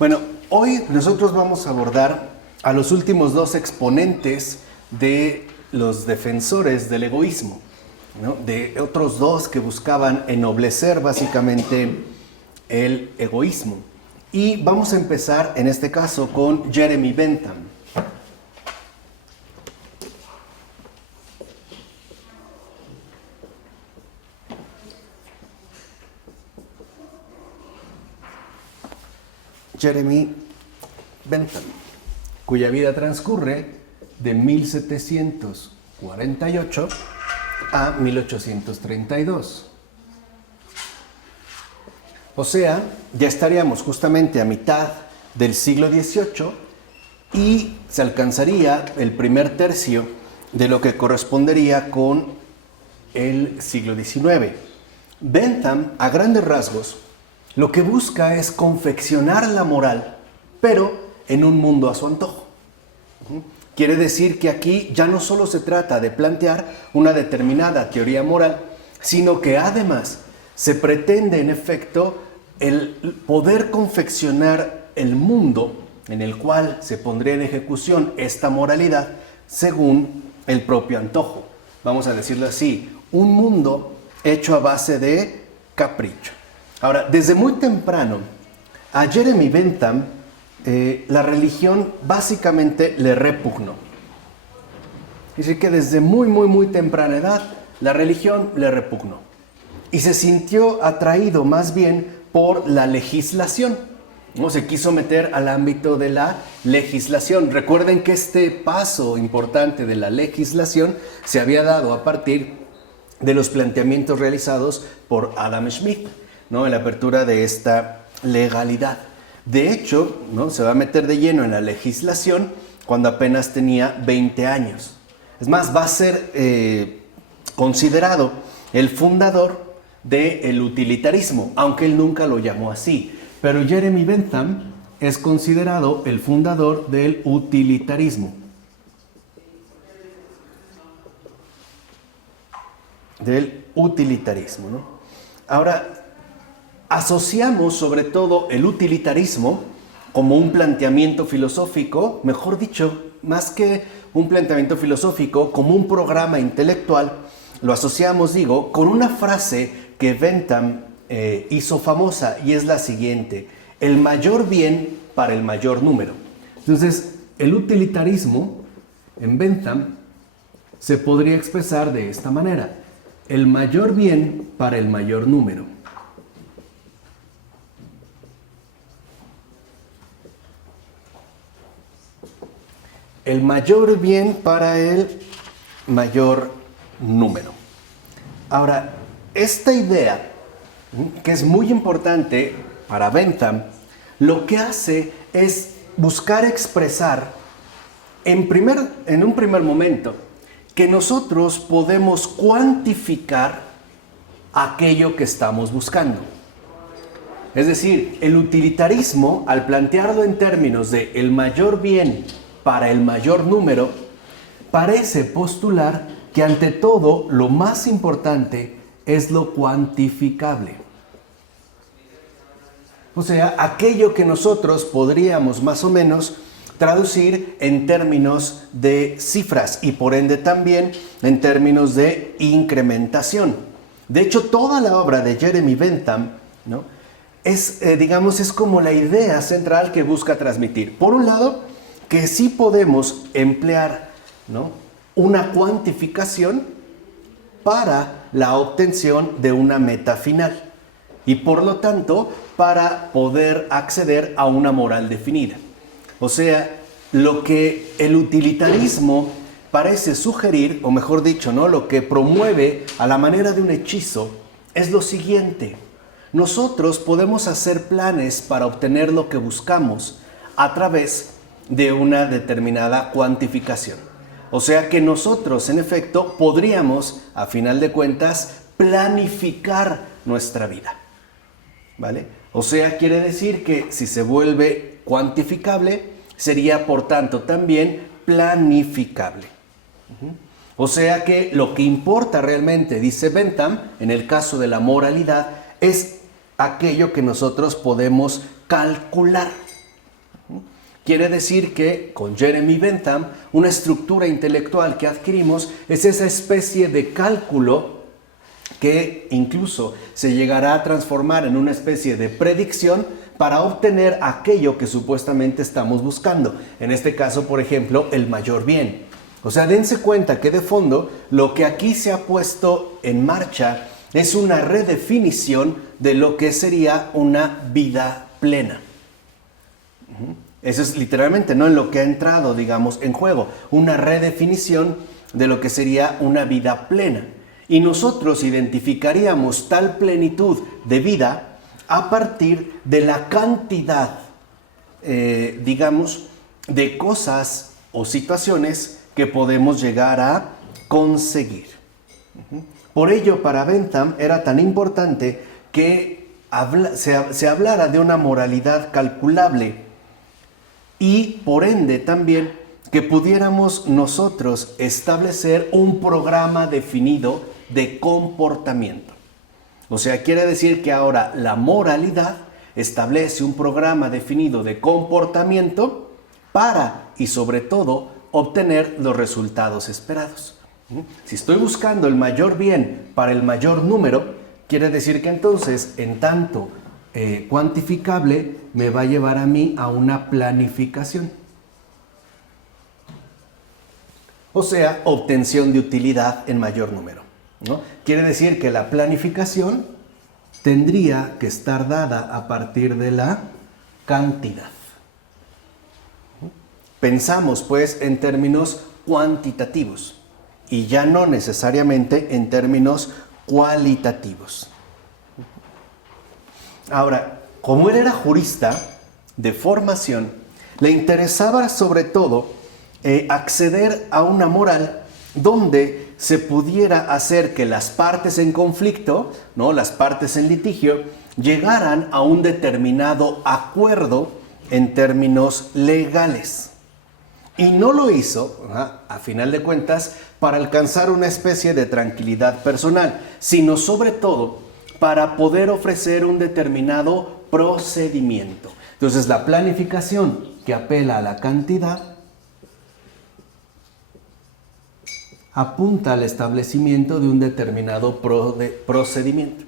Bueno, hoy nosotros vamos a abordar a los últimos dos exponentes de los defensores del egoísmo, ¿no? De otros dos que buscaban ennoblecer básicamente el egoísmo. Y vamos a empezar en este caso con Jeremy Bentham. Jeremy Bentham, cuya vida transcurre de 1748 a 1832. O sea, ya estaríamos justamente a mitad del siglo XVIII y se alcanzaría el primer tercio de lo que correspondería con el siglo XIX. Bentham, a grandes rasgos, lo que busca es confeccionar la moral, pero en un mundo a su antojo. Quiere decir que aquí ya no solo se trata de plantear una determinada teoría moral, sino que además se pretende en efecto el poder confeccionar el mundo en el cual se pondría en ejecución esta moralidad según el propio antojo. Vamos a decirlo así, un mundo hecho a base de capricho. Ahora, desde muy temprano, a Jeremy Bentham la religión básicamente le repugnó. Es decir, que desde muy temprana edad, la religión le repugnó. Y se sintió atraído más bien por la legislación, ¿no? Se quiso meter al ámbito de la legislación. Recuerden que este paso importante de la legislación se había dado a partir de los planteamientos realizados por Adam Smith, ¿no? En la apertura de esta legalidad. De hecho, ¿no? Se va a meter de lleno en la legislación cuando apenas tenía 20 años. Es más, va a ser considerado el fundador del utilitarismo, aunque él nunca lo llamó así. Pero Jeremy Bentham es considerado el fundador del utilitarismo. Del utilitarismo, ¿no? Ahora, asociamos sobre todo el utilitarismo como un planteamiento filosófico, mejor dicho, más que un planteamiento filosófico, como un programa intelectual. Lo asociamos, digo, con una frase que Bentham hizo famosa y es la siguiente: el mayor bien para el mayor número. Entonces, el utilitarismo en Bentham se podría expresar de esta manera: el mayor bien para el mayor número. El mayor bien para el mayor número. Ahora, esta idea, que es muy importante para Bentham, lo que hace es buscar expresar en un primer momento que nosotros podemos cuantificar aquello que estamos buscando. Es decir, el utilitarismo, al plantearlo en términos de el mayor bien para el mayor número, parece postular que ante todo lo más importante es lo cuantificable. O sea, aquello que nosotros podríamos más o menos traducir en términos de cifras y por ende también en términos de incrementación. De hecho, toda la obra de Jeremy Bentham, ¿no? es como la idea central que busca transmitir. Por un lado, que sí podemos emplear, ¿no? una cuantificación para la obtención de una meta final y por lo tanto para poder acceder a una moral definida. O sea, lo que el utilitarismo parece sugerir, o mejor dicho, ¿no? lo que promueve a la manera de un hechizo es lo siguiente: nosotros podemos hacer planes para obtener lo que buscamos a través de una determinada cuantificación. O sea que nosotros, en efecto, podríamos, a final de cuentas, planificar nuestra vida. ¿Vale? O sea, quiere decir que si se vuelve cuantificable, sería, por tanto, también planificable. O sea que lo que importa realmente, dice Bentham, en el caso de la moralidad, es aquello que nosotros podemos calcular. Quiere decir que con Jeremy Bentham, una estructura intelectual que adquirimos es esa especie de cálculo que incluso se llegará a transformar en una especie de predicción para obtener aquello que supuestamente estamos buscando. En este caso, por ejemplo, el mayor bien. O sea, dense cuenta que de fondo lo que aquí se ha puesto en marcha es una redefinición de lo que sería una vida plena. Eso es literalmente, ¿no?, en lo que ha entrado, digamos, en juego. Una redefinición de lo que sería una vida plena. Y nosotros identificaríamos tal plenitud de vida a partir de la cantidad, digamos, de cosas o situaciones que podemos llegar a conseguir. Por ello, para Bentham era tan importante que se hablara de una moralidad calculable y, por ende, también que pudiéramos nosotros establecer un programa definido de comportamiento. O sea, quiere decir que ahora la moralidad establece un programa definido de comportamiento para, y sobre todo, obtener los resultados esperados. Si estoy buscando el mayor bien para el mayor número, quiere decir que entonces, en tanto cuantificable, me va a llevar a mí a una planificación. O sea, obtención de utilidad en mayor número, ¿no? Quiere decir que la planificación tendría que estar dada a partir de la cantidad. Pensamos, pues, en términos cuantitativos y ya no necesariamente en términos cualitativos. Ahora, como él era jurista de formación, le interesaba sobre todo acceder a una moral donde se pudiera hacer que las partes en conflicto, ¿no?, las partes en litigio, llegaran a un determinado acuerdo en términos legales. Y no lo hizo, a final de cuentas, para alcanzar una especie de tranquilidad personal, sino sobre todo para poder ofrecer un determinado procedimiento. Entonces, la planificación que apela a la cantidad apunta al establecimiento de un determinado procedimiento.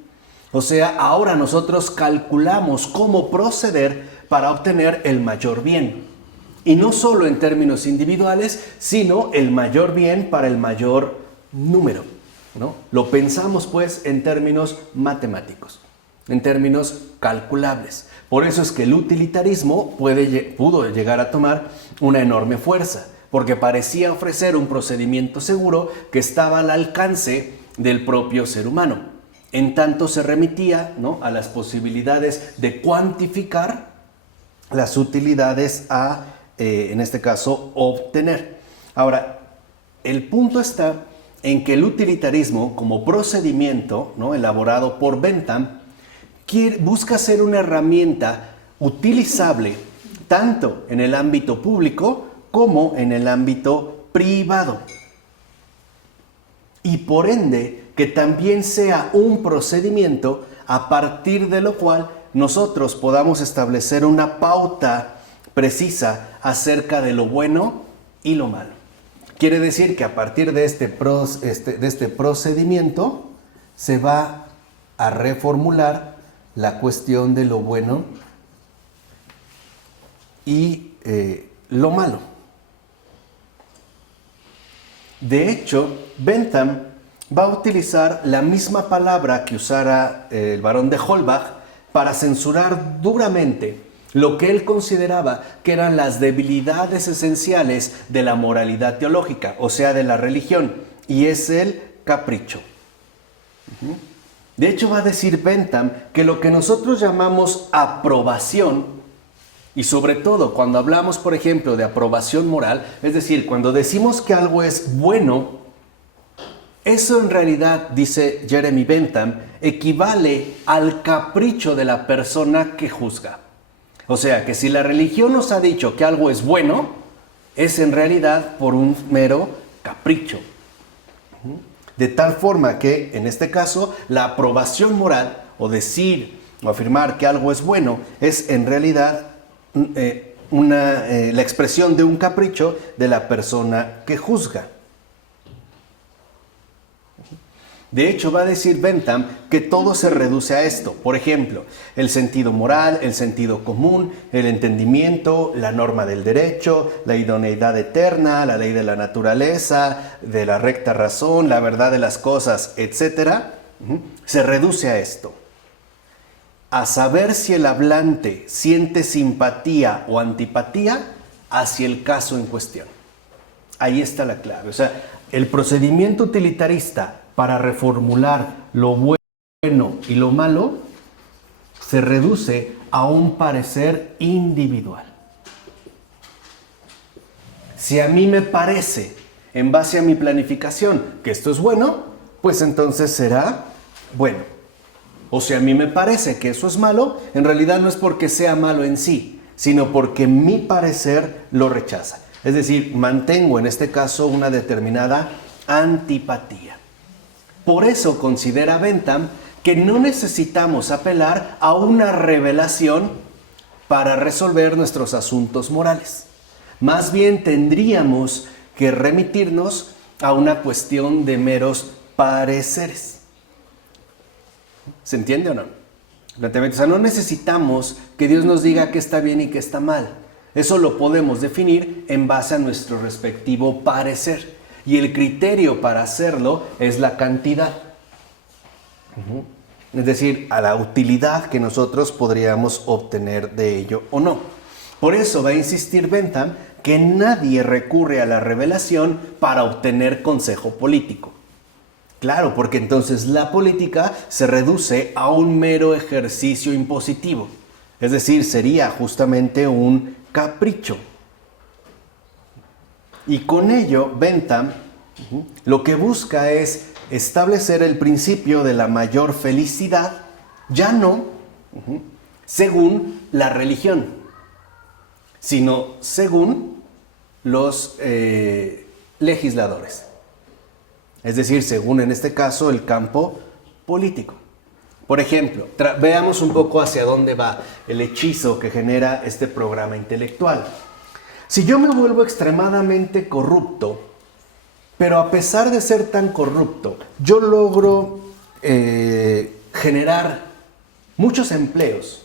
O sea, ahora nosotros calculamos cómo proceder para obtener el mayor bien. Y no solo en términos individuales, sino el mayor bien para el mayor número, ¿no? Lo pensamos, pues, en términos matemáticos, en términos calculables. Por eso es que el utilitarismo pudo llegar a tomar una enorme fuerza, porque parecía ofrecer un procedimiento seguro que estaba al alcance del propio ser humano. En tanto se remitía, ¿no?, a las posibilidades de cuantificar las utilidades a, en este caso, obtener. Ahora, el punto está en que el utilitarismo, como procedimiento, ¿no?, elaborado por Bentham, busca ser una herramienta utilizable tanto en el ámbito público como en el ámbito privado. Y por ende, que también sea un procedimiento a partir de lo cual nosotros podamos establecer una pauta precisa acerca de lo bueno y lo malo. Quiere decir que a partir de este procedimiento se va a reformular la cuestión de lo bueno y lo malo. De hecho, Bentham va a utilizar la misma palabra que usara el barón de Holbach para censurar duramente lo que él consideraba que eran las debilidades esenciales de la moralidad teológica, o sea, de la religión, y es el capricho. De hecho, va a decir Bentham que lo que nosotros llamamos aprobación, y sobre todo cuando hablamos, por ejemplo, de aprobación moral, es decir, cuando decimos que algo es bueno, eso en realidad, dice Jeremy Bentham, equivale al capricho de la persona que juzga. O sea, que si la religión nos ha dicho que algo es bueno, es en realidad por un mero capricho. De tal forma que, en este caso, la aprobación moral, o decir o afirmar que algo es bueno, es en realidad la expresión de un capricho de la persona que juzga. De hecho, va a decir Bentham que todo se reduce a esto. Por ejemplo, el sentido moral, el sentido común, el entendimiento, la norma del derecho, la idoneidad eterna, la ley de la naturaleza, de la recta razón, la verdad de las cosas, etc. Se reduce a esto. A saber si el hablante siente simpatía o antipatía hacia el caso en cuestión. Ahí está la clave. O sea, el procedimiento utilitarista para reformular lo bueno y lo malo se reduce a un parecer individual. Si a mí me parece, en base a mi planificación, que esto es bueno, pues entonces será bueno. O si a mí me parece que eso es malo, en realidad no es porque sea malo en sí, sino porque mi parecer lo rechaza. Es decir, mantengo en este caso una determinada antipatía. Por eso considera Bentham que no necesitamos apelar a una revelación para resolver nuestros asuntos morales. Más bien tendríamos que remitirnos a una cuestión de meros pareceres. ¿Se entiende o no? O sea, no necesitamos que Dios nos diga qué está bien y qué está mal. Eso lo podemos definir en base a nuestro respectivo parecer. Y el criterio para hacerlo es la cantidad. Es decir, a la utilidad que nosotros podríamos obtener de ello o no. Por eso va a insistir Bentham que nadie recurre a la revelación para obtener consejo político. Claro, porque entonces la política se reduce a un mero ejercicio impositivo. Es decir, sería justamente un capricho. Y con ello, Bentham lo que busca es establecer el principio de la mayor felicidad, ya no según la religión, sino según los legisladores. Es decir, según en este caso el campo político. Por ejemplo, veamos un poco hacia dónde va el hechizo que genera este programa intelectual. Si yo me vuelvo extremadamente corrupto, pero a pesar de ser tan corrupto, yo logro generar muchos empleos,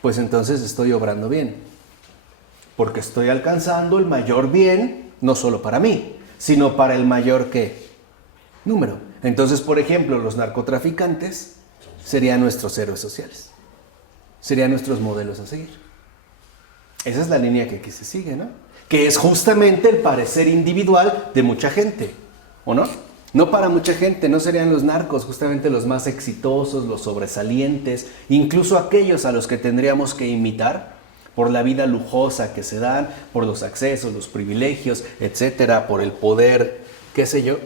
pues entonces estoy obrando bien. Porque estoy alcanzando el mayor bien, no solo para mí, sino para el mayor ¿qué? Número. Entonces, por ejemplo, los narcotraficantes serían nuestros héroes sociales. Serían nuestros modelos a seguir. Esa es la línea que aquí se sigue, ¿no? Que es justamente el parecer individual de mucha gente, ¿o no? No para mucha gente, no serían los narcos justamente los más exitosos, los sobresalientes, incluso aquellos a los que tendríamos que imitar por la vida lujosa que se dan, por los accesos, los privilegios, etcétera, por el poder, qué sé yo.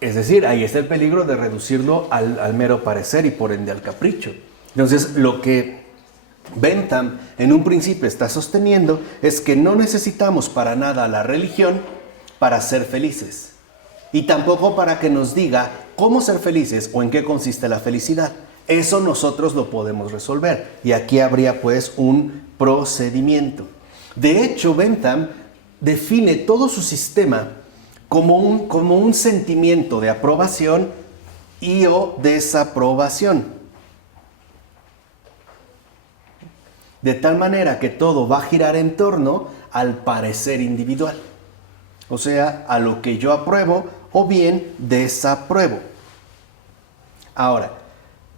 Es decir, ahí está el peligro de reducirlo al mero parecer y por ende al capricho. Entonces, lo que Bentham en un principio está sosteniendo es que no necesitamos para nada la religión para ser felices y tampoco para que nos diga cómo ser felices o en qué consiste la felicidad. Eso nosotros lo podemos resolver y aquí habría pues un procedimiento. De hecho, Bentham define todo su sistema como un sentimiento de aprobación y o desaprobación. De tal manera que todo va a girar en torno al parecer individual. O sea, a lo que yo apruebo o bien desapruebo. Ahora,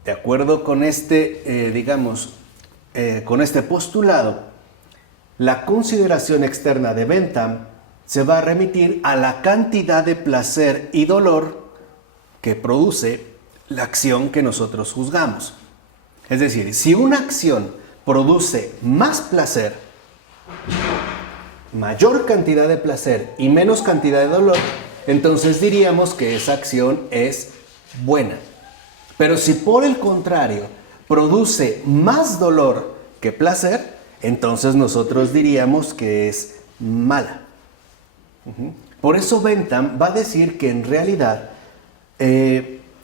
de acuerdo con con este postulado, la consideración externa de Bentham se va a remitir a la cantidad de placer y dolor que produce la acción que nosotros juzgamos. Es decir, si una acción produce más placer, mayor cantidad de placer y menos cantidad de dolor, entonces diríamos que esa acción es buena. Pero si por el contrario produce más dolor que placer, entonces nosotros diríamos que es mala. Por eso Bentham va a decir que en realidad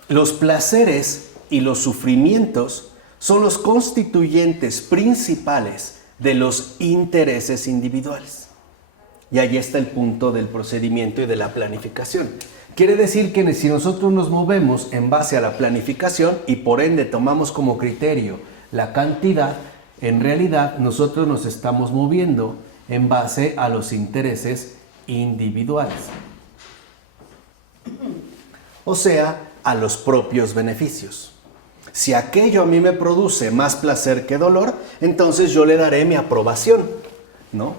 los placeres y los sufrimientos son los constituyentes principales de los intereses individuales. Y ahí está el punto del procedimiento y de la planificación. Quiere decir que si nosotros nos movemos en base a la planificación y por ende tomamos como criterio la cantidad, en realidad nosotros nos estamos moviendo en base a los intereses individuales. O sea, a los propios beneficios. Si aquello a mí me produce más placer que dolor, entonces yo le daré mi aprobación, ¿no?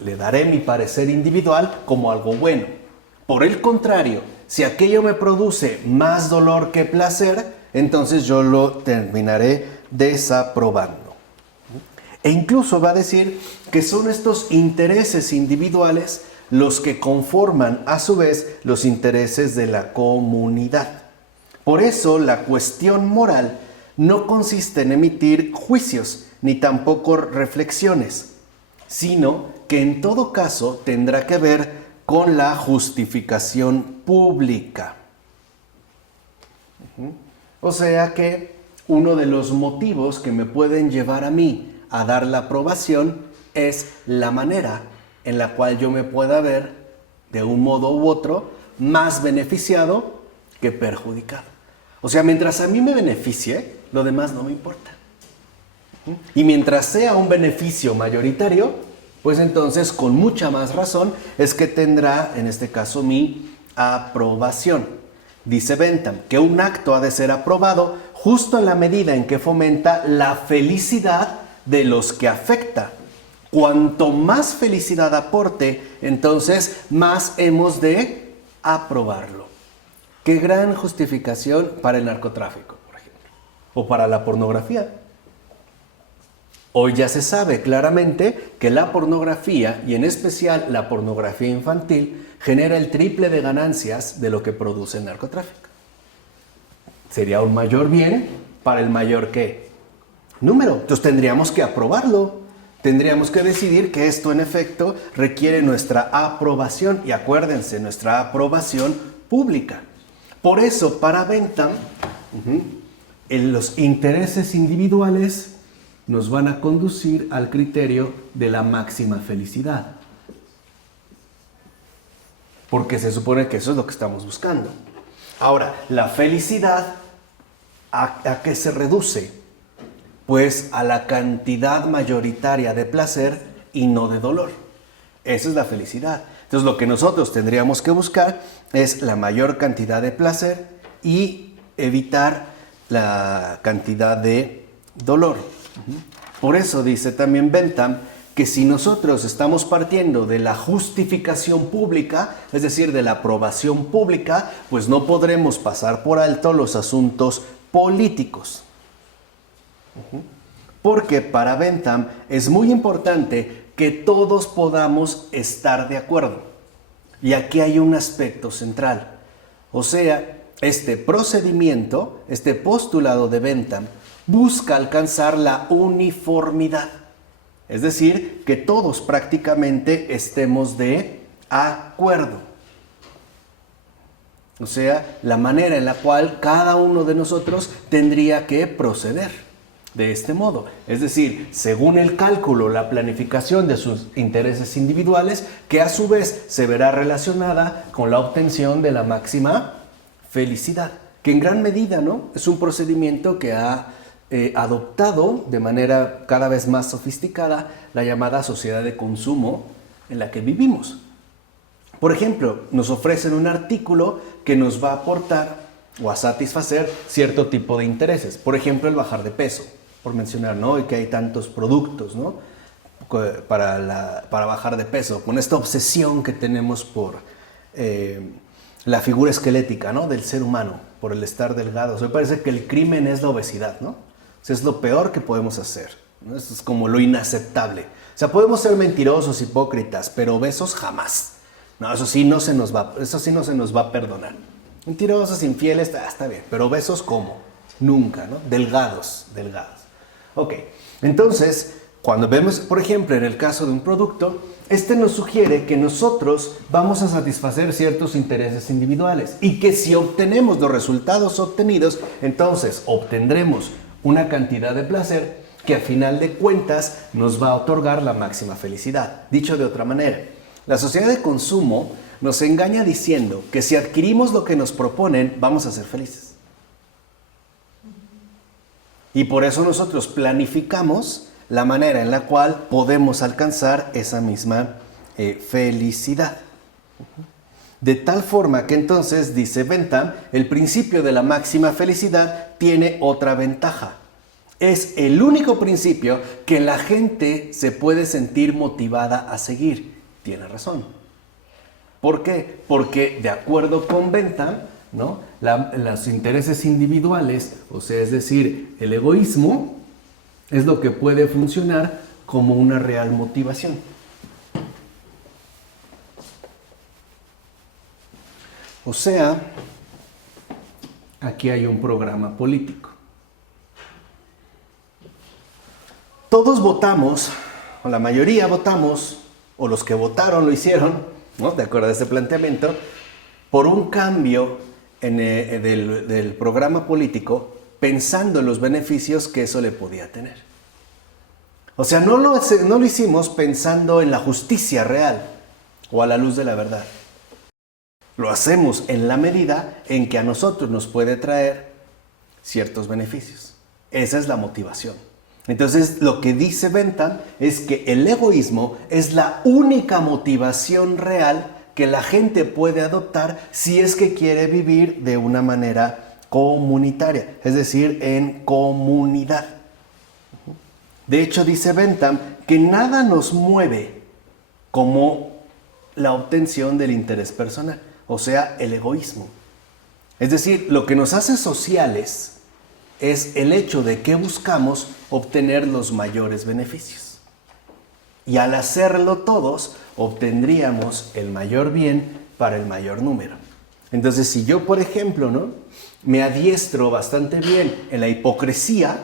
Le daré mi parecer individual como algo bueno. Por el contrario, si aquello me produce más dolor que placer, entonces yo lo terminaré desaprobando. E incluso va a decir que son estos intereses individuales los que conforman a su vez los intereses de la comunidad. Por eso la cuestión moral no consiste en emitir juicios ni tampoco reflexiones, sino que en todo caso tendrá que ver con la justificación pública. O sea que uno de los motivos que me pueden llevar a mí a dar la aprobación es la manera en la cual yo me pueda ver, de un modo u otro, más beneficiado que perjudicado. O sea, mientras a mí me beneficie, lo demás no me importa. Y mientras sea un beneficio mayoritario, pues entonces con mucha más razón es que tendrá, en este caso, mi aprobación. Dice Bentham que un acto ha de ser aprobado justo en la medida en que fomenta la felicidad de los que afecta. Cuanto más felicidad aporte, entonces más hemos de aprobarlo. Qué gran justificación para el narcotráfico, por ejemplo, o para la pornografía. Hoy ya se sabe claramente que la pornografía, y en especial la pornografía infantil, genera el triple de ganancias de lo que produce el narcotráfico. Sería un mayor bien para el mayor ¿qué? Número. Entonces tendríamos que aprobarlo. Tendríamos que decidir que esto en efecto requiere nuestra aprobación. Y acuérdense, nuestra aprobación pública. Por eso, para Bentham, en los intereses individuales nos van a conducir al criterio de la máxima felicidad. Porque se supone que eso es lo que estamos buscando. Ahora, la felicidad, ¿a qué se reduce? Pues a la cantidad mayoritaria de placer y no de dolor. Esa es la felicidad. Entonces, lo que nosotros tendríamos que buscar es la mayor cantidad de placer y evitar la cantidad de dolor. Por eso dice también Bentham que si nosotros estamos partiendo de la justificación pública, es decir, de la aprobación pública, pues no podremos pasar por alto los asuntos políticos. Porque para Bentham es muy importante que todos podamos estar de acuerdo. Y aquí hay un aspecto central. O sea, este procedimiento, este postulado de Bentham, busca alcanzar la uniformidad. Es decir, que todos prácticamente estemos de acuerdo. O sea, la manera en la cual cada uno de nosotros tendría que proceder de este modo. Es decir, según el cálculo, la planificación de sus intereses individuales, que a su vez se verá relacionada con la obtención de la máxima felicidad. Que en gran medida, ¿no?, es un procedimiento que ha adoptado de manera cada vez más sofisticada la llamada sociedad de consumo en la que vivimos. Por ejemplo, nos ofrecen un artículo que nos va a aportar o a satisfacer cierto tipo de intereses. Por ejemplo, el bajar de peso, por mencionar, ¿no? Y que hay tantos productos, ¿no?, para bajar de peso, con esta obsesión que tenemos por la figura esquelética, ¿no?, del ser humano, por el estar delgado. O sea, me parece que el crimen es la obesidad, ¿no? O sea, es lo peor que podemos hacer, ¿no? Eso es como lo inaceptable. O sea, podemos ser mentirosos, hipócritas, pero obesos jamás. No, eso sí no se nos va a perdonar. Mentirosos, infieles, está bien, pero obesos ¿cómo? Nunca, ¿no? Delgados. Ok, entonces, cuando vemos, por ejemplo, en el caso de un producto, este nos sugiere que nosotros vamos a satisfacer ciertos intereses individuales y que si obtenemos los resultados obtenidos, entonces obtendremos una cantidad de placer que a final de cuentas nos va a otorgar la máxima felicidad. Dicho de otra manera, la sociedad de consumo nos engaña diciendo que si adquirimos lo que nos proponen, vamos a ser felices. Y por eso nosotros planificamos la manera en la cual podemos alcanzar esa misma felicidad. De tal forma que entonces, dice Bentham, el principio de la máxima felicidad tiene otra ventaja. Es el único principio que la gente se puede sentir motivada a seguir. Tiene razón. ¿Por qué? Porque de acuerdo con Bentham, ¿no? Los intereses individuales, o sea, es decir, el egoísmo, es lo que puede funcionar como una real motivación. O sea, aquí hay un programa político. Todos votamos, o la mayoría votamos, o los que votaron lo hicieron, ¿no? De acuerdo a este planteamiento, por un cambio del programa político, pensando en los beneficios que eso le podía tener. O sea, no lo hicimos pensando en la justicia real o a la luz de la verdad. Lo hacemos en la medida en que a nosotros nos puede traer ciertos beneficios. Esa es la motivación. Entonces, lo que dice Bentham es que el egoísmo es la única motivación real que la gente puede adoptar si es que quiere vivir de una manera comunitaria, es decir, en comunidad. De hecho, dice Bentham que nada nos mueve como la obtención del interés personal, o sea, el egoísmo. Es decir, lo que nos hace sociales es el hecho de que buscamos obtener los mayores beneficios. Y al hacerlo todos, obtendríamos el mayor bien para el mayor número. Entonces, si yo, por ejemplo, ¿no?, me adiestro bastante bien en la hipocresía,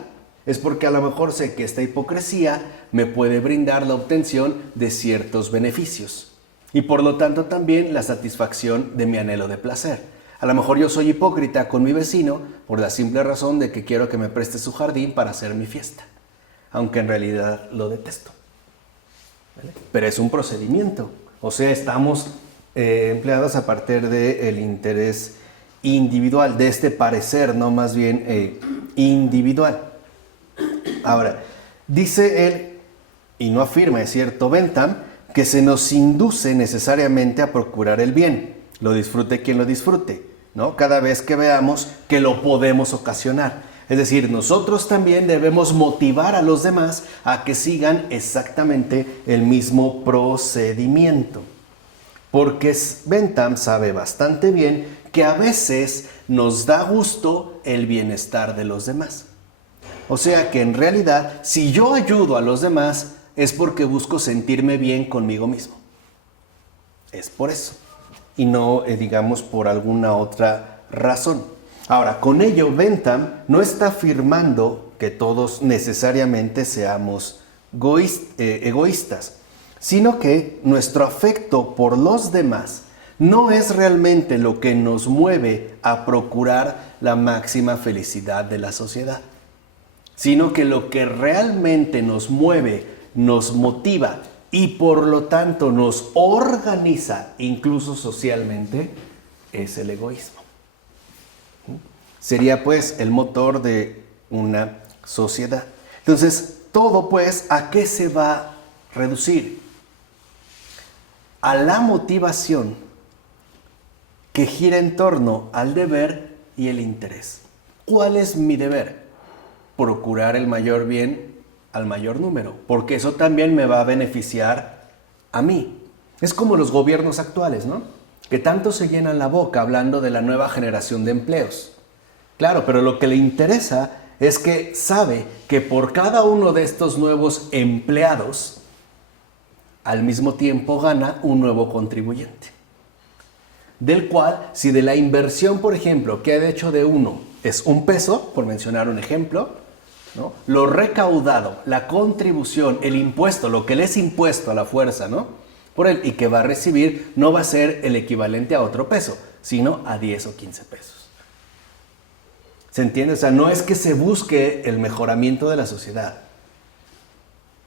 es porque a lo mejor sé que esta hipocresía me puede brindar la obtención de ciertos beneficios. Y por lo tanto también la satisfacción de mi anhelo de placer. A lo mejor yo soy hipócrita con mi vecino por la simple razón de que quiero que me preste su jardín para hacer mi fiesta, aunque en realidad lo detesto. ¿Vale? Pero es un procedimiento, o sea, estamos empleados a partir del interés individual, de este parecer, no más bien individual. Ahora, dice él, y no afirma, es cierto, Bentham, que se nos induce necesariamente a procurar el bien, lo disfrute quien lo disfrute, ¿no? Cada vez que veamos que lo podemos ocasionar. Es decir, nosotros también debemos motivar a los demás a que sigan exactamente el mismo procedimiento. Porque Bentham sabe bastante bien que a veces nos da gusto el bienestar de los demás. O sea que en realidad, si yo ayudo a los demás, es porque busco sentirme bien conmigo mismo. Es por eso. Y no, digamos, por alguna otra razón. Ahora, con ello, Bentham no está afirmando que todos necesariamente seamos egoístas, sino que nuestro afecto por los demás no es realmente lo que nos mueve a procurar la máxima felicidad de la sociedad, sino que lo que realmente nos mueve, nos motiva y por lo tanto nos organiza incluso socialmente es el egoísmo. Sería pues el motor de una sociedad. Entonces, todo pues, ¿a qué se va a reducir? A la motivación que gira en torno al deber y el interés. ¿Cuál es mi deber? Procurar el mayor bien al mayor número, porque eso también me va a beneficiar a mí. Es como los gobiernos actuales, ¿no? Que tanto se llenan la boca hablando de la nueva generación de empleos. Claro, pero lo que le interesa es que sabe que por cada uno de estos nuevos empleados, al mismo tiempo gana un nuevo contribuyente. Del cual, si de la inversión, por ejemplo, que ha hecho de uno es $1, por mencionar un ejemplo, ¿no?, lo recaudado, la contribución, el impuesto, lo que le es impuesto a la fuerza, ¿no?, por él y que va a recibir, no va a ser el equivalente a otro peso, sino a 10 o 15 pesos. ¿Se entiende? O sea, no es que se busque el mejoramiento de la sociedad,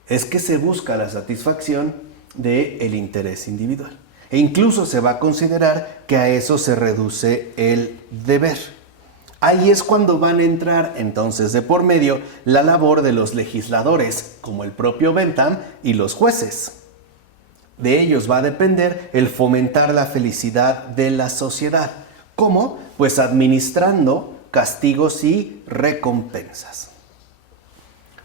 es que se busca la satisfacción del interés individual. E incluso se va a considerar que a eso se reduce el deber. Ahí es cuando van a entrar entonces de por medio la labor de los legisladores, como el propio Bentham, y los jueces. De ellos va a depender el fomentar la felicidad de la sociedad. ¿Cómo? Pues administrando castigos y recompensas.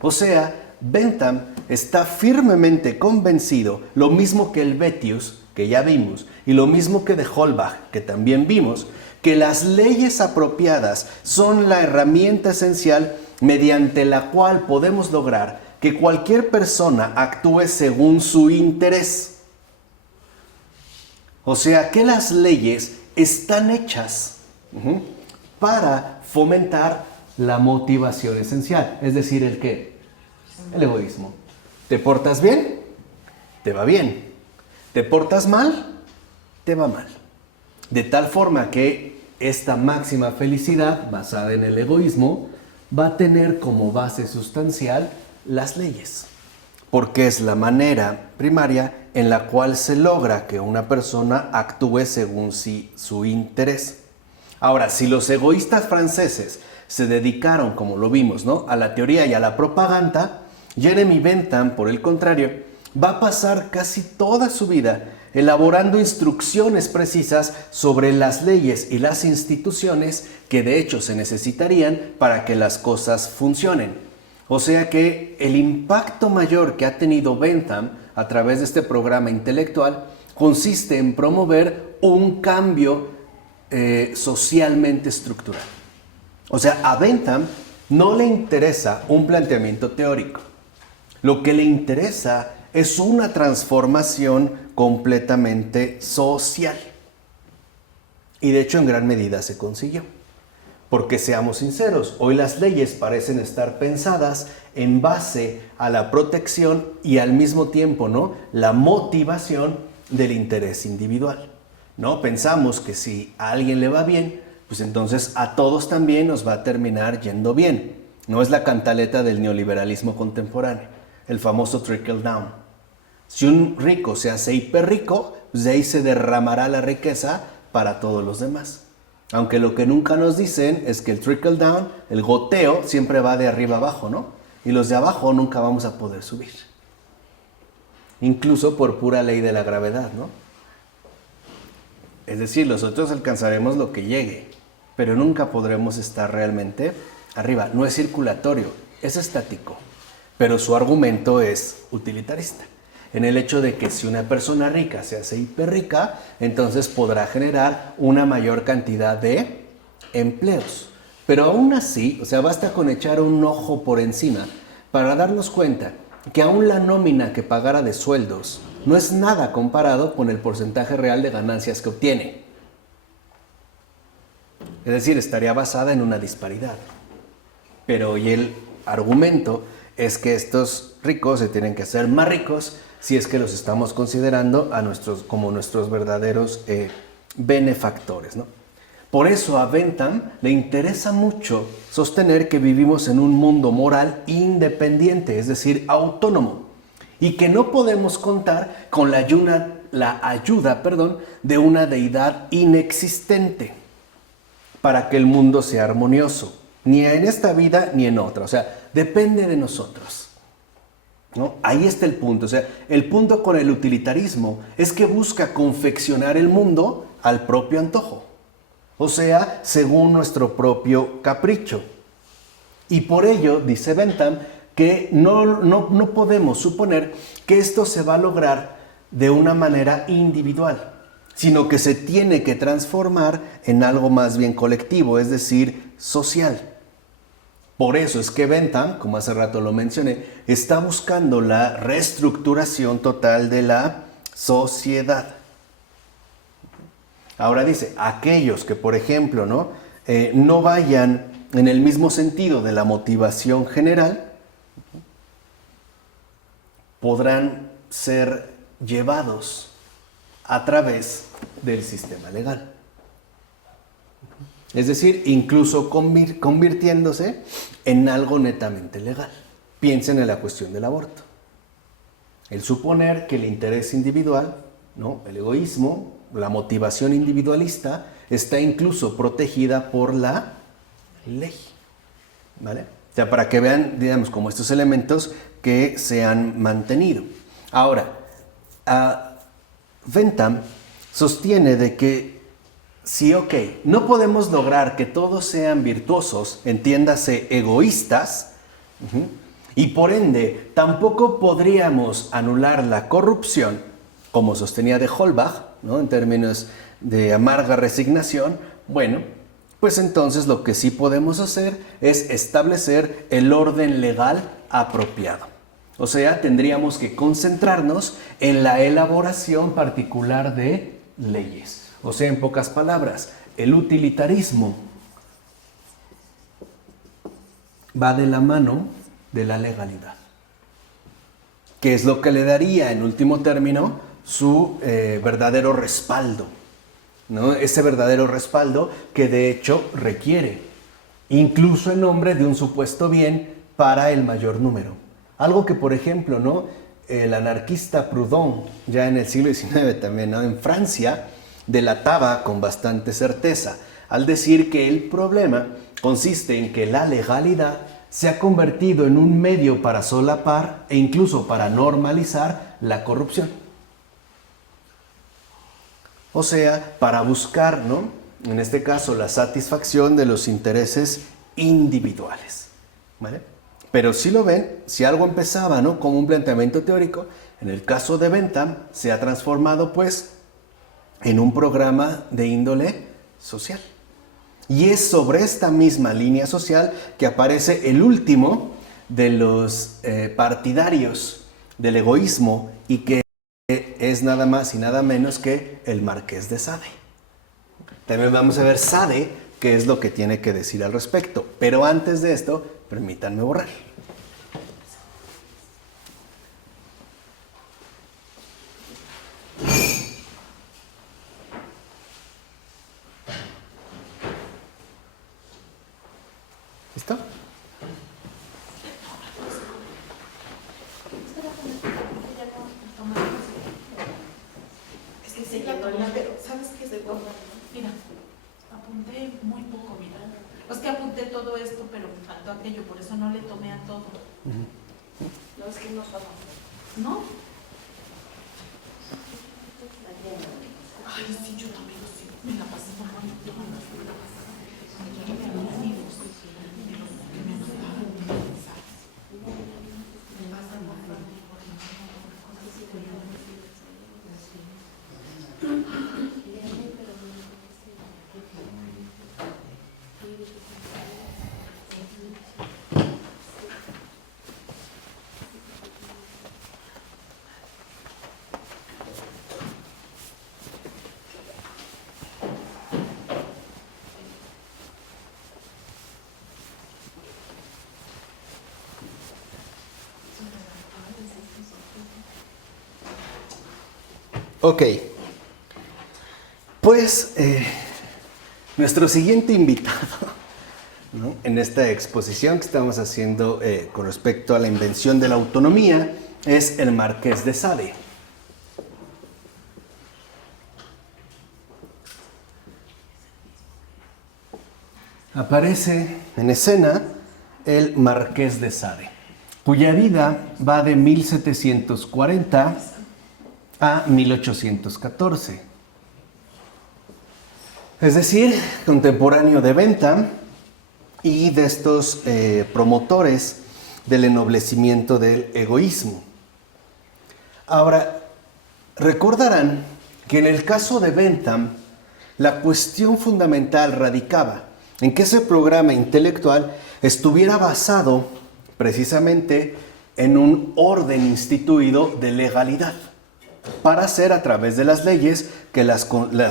O sea, Bentham está firmemente convencido, lo mismo que el Helvetius, que ya vimos, y lo mismo que de Holbach, que también vimos, que las leyes apropiadas son la herramienta esencial mediante la cual podemos lograr que cualquier persona actúe según su interés. O sea, que las leyes están hechas para fomentar la motivación esencial, es decir, ¿el qué? El egoísmo. ¿Te portas bien? Te va bien. ¿Te portas mal? Te va mal. De tal forma que esta máxima felicidad, basada en el egoísmo, va a tener como base sustancial las leyes, porque es la manera primaria en la cual se logra que una persona actúe según su interés. Ahora, si los egoístas franceses se dedicaron, como lo vimos, ¿no?, a la teoría y a la propaganda, Jeremy Bentham, por el contrario, va a pasar casi toda su vida elaborando instrucciones precisas sobre las leyes y las instituciones que de hecho se necesitarían para que las cosas funcionen. O sea que el impacto mayor que ha tenido Bentham a través de este programa intelectual consiste en promover un cambio socialmente estructural. O sea, a Bentham no le interesa un planteamiento teórico. Lo que le interesa es una transformación completamente social. Y de hecho en gran medida se consiguió. Porque seamos sinceros, hoy las leyes parecen estar pensadas en base a la protección y al mismo tiempo, ¿no?, la motivación del interés individual. ¿No? Pensamos que si a alguien le va bien, pues entonces a todos también nos va a terminar yendo bien. No es la cantaleta del neoliberalismo contemporáneo, el famoso trickle down. Si un rico se hace hiperrico, pues de ahí se derramará la riqueza para todos los demás. Aunque lo que nunca nos dicen es que el trickle down, el goteo, siempre va de arriba abajo, ¿no? Y los de abajo nunca vamos a poder subir. Incluso por pura ley de la gravedad, ¿no? Es decir, nosotros alcanzaremos lo que llegue, pero nunca podremos estar realmente arriba. No es circulatorio, es estático, pero su argumento es utilitarista. En el hecho de que si una persona rica se hace hiperrica, entonces podrá generar una mayor cantidad de empleos. Pero aún así, o sea, basta con echar un ojo por encima para darnos cuenta que aún la nómina que pagara de sueldos no es nada comparado con el porcentaje real de ganancias que obtiene. Es decir, estaría basada en una disparidad. Pero hoy el argumento es que estos ricos se tienen que hacer más ricos si es que los estamos considerando como nuestros verdaderos benefactores, ¿no? Por eso a Bentham le interesa mucho sostener que vivimos en un mundo moral independiente, es decir, autónomo, y que no podemos contar con la ayuda de una deidad inexistente para que el mundo sea armonioso, ni en esta vida ni en otra. O sea, depende de nosotros, ¿no? Ahí está el punto. O sea, el punto con el utilitarismo es que busca confeccionar el mundo al propio antojo, o sea, según nuestro propio capricho. Y por ello, dice Bentham, que no podemos suponer que esto se va a lograr de una manera individual, sino que se tiene que transformar en algo más bien colectivo, es decir, social. Por eso es que Bentham, como hace rato lo mencioné, está buscando la reestructuración total de la sociedad. Ahora dice, aquellos que, por ejemplo, no vayan en el mismo sentido de la motivación general, podrán ser llevados a través del sistema legal. Es decir, incluso convirtiéndose en algo netamente legal. Piensen en la cuestión del aborto. El suponer que el interés individual, ¿no? El egoísmo, la motivación individualista, está incluso protegida por la ley. ¿Vale? O sea, para que vean, digamos, como estos elementos que se han mantenido. Ahora, Bentham sostiene de que sí, ok, no podemos lograr que todos sean virtuosos, entiéndase egoístas, y por ende tampoco podríamos anular la corrupción, como sostenía de Holbach, ¿no? En términos de amarga resignación. Bueno, pues entonces lo que sí podemos hacer es establecer el orden legal apropiado. O sea, tendríamos que concentrarnos en la elaboración particular de leyes. O sea, en pocas palabras, el utilitarismo va de la mano de la legalidad, que es lo que le daría, en último término, su verdadero respaldo, ¿no? Ese verdadero respaldo que de hecho requiere, incluso en nombre de un supuesto bien para el mayor número. Algo que, por ejemplo, ¿no? El anarquista Proudhon, ya en el siglo XIX también, ¿no? En Francia, delataba con bastante certeza al decir que el problema consiste en que la legalidad se ha convertido en un medio para solapar e incluso para normalizar la corrupción. O sea, para buscar, ¿no? En este caso, la satisfacción de los intereses individuales. ¿Vale? Pero si lo ven, si algo empezaba, ¿no? Como un planteamiento teórico, en el caso de Bentham se ha transformado pues en un programa de índole social. Y es sobre esta misma línea social que aparece el último de los partidarios del egoísmo y que es nada más y nada menos que el Marqués de Sade. También vamos a ver Sade, qué es lo que tiene que decir al respecto. Pero antes de esto, permítanme borrar. ¿Listo? Es que se ya tomó, pero ¿sabes qué se toma? Mira, apunté muy poco, mira. Es que apunté todo esto, pero me faltó aquello, por eso no le tomé a todo. No, es que no toma. ¿No? Ay, sí, yo también lo sé. Me la pasé por la Ok, pues nuestro siguiente invitado, ¿no? En esta exposición que estamos haciendo con respecto a la invención de la autonomía es el Marqués de Sade. Aparece en escena el Marqués de Sade, cuya vida va de 1740 a 1814. Es decir, contemporáneo de Bentham y de estos promotores del ennoblecimiento del egoísmo. Ahora, recordarán que en el caso de Bentham, la cuestión fundamental radicaba en que ese programa intelectual estuviera basado precisamente en un orden instituido de legalidad, para hacer a través de las leyes que las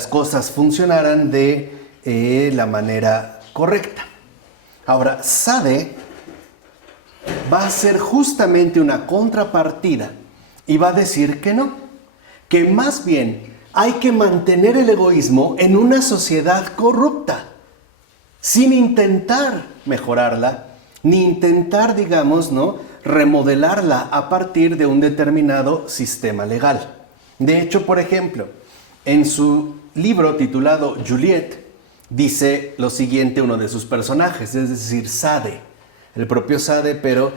cosas funcionaran de la manera correcta. Ahora, Sade va a hacer justamente una contrapartida y va a decir que no, que más bien hay que mantener el egoísmo en una sociedad corrupta, sin intentar mejorarla, ni intentar, digamos, ¿no?, remodelarla a partir de un determinado sistema legal. De hecho, por ejemplo, en su libro titulado Juliet, dice lo siguiente uno de sus personajes, es decir, Sade, el propio Sade, pero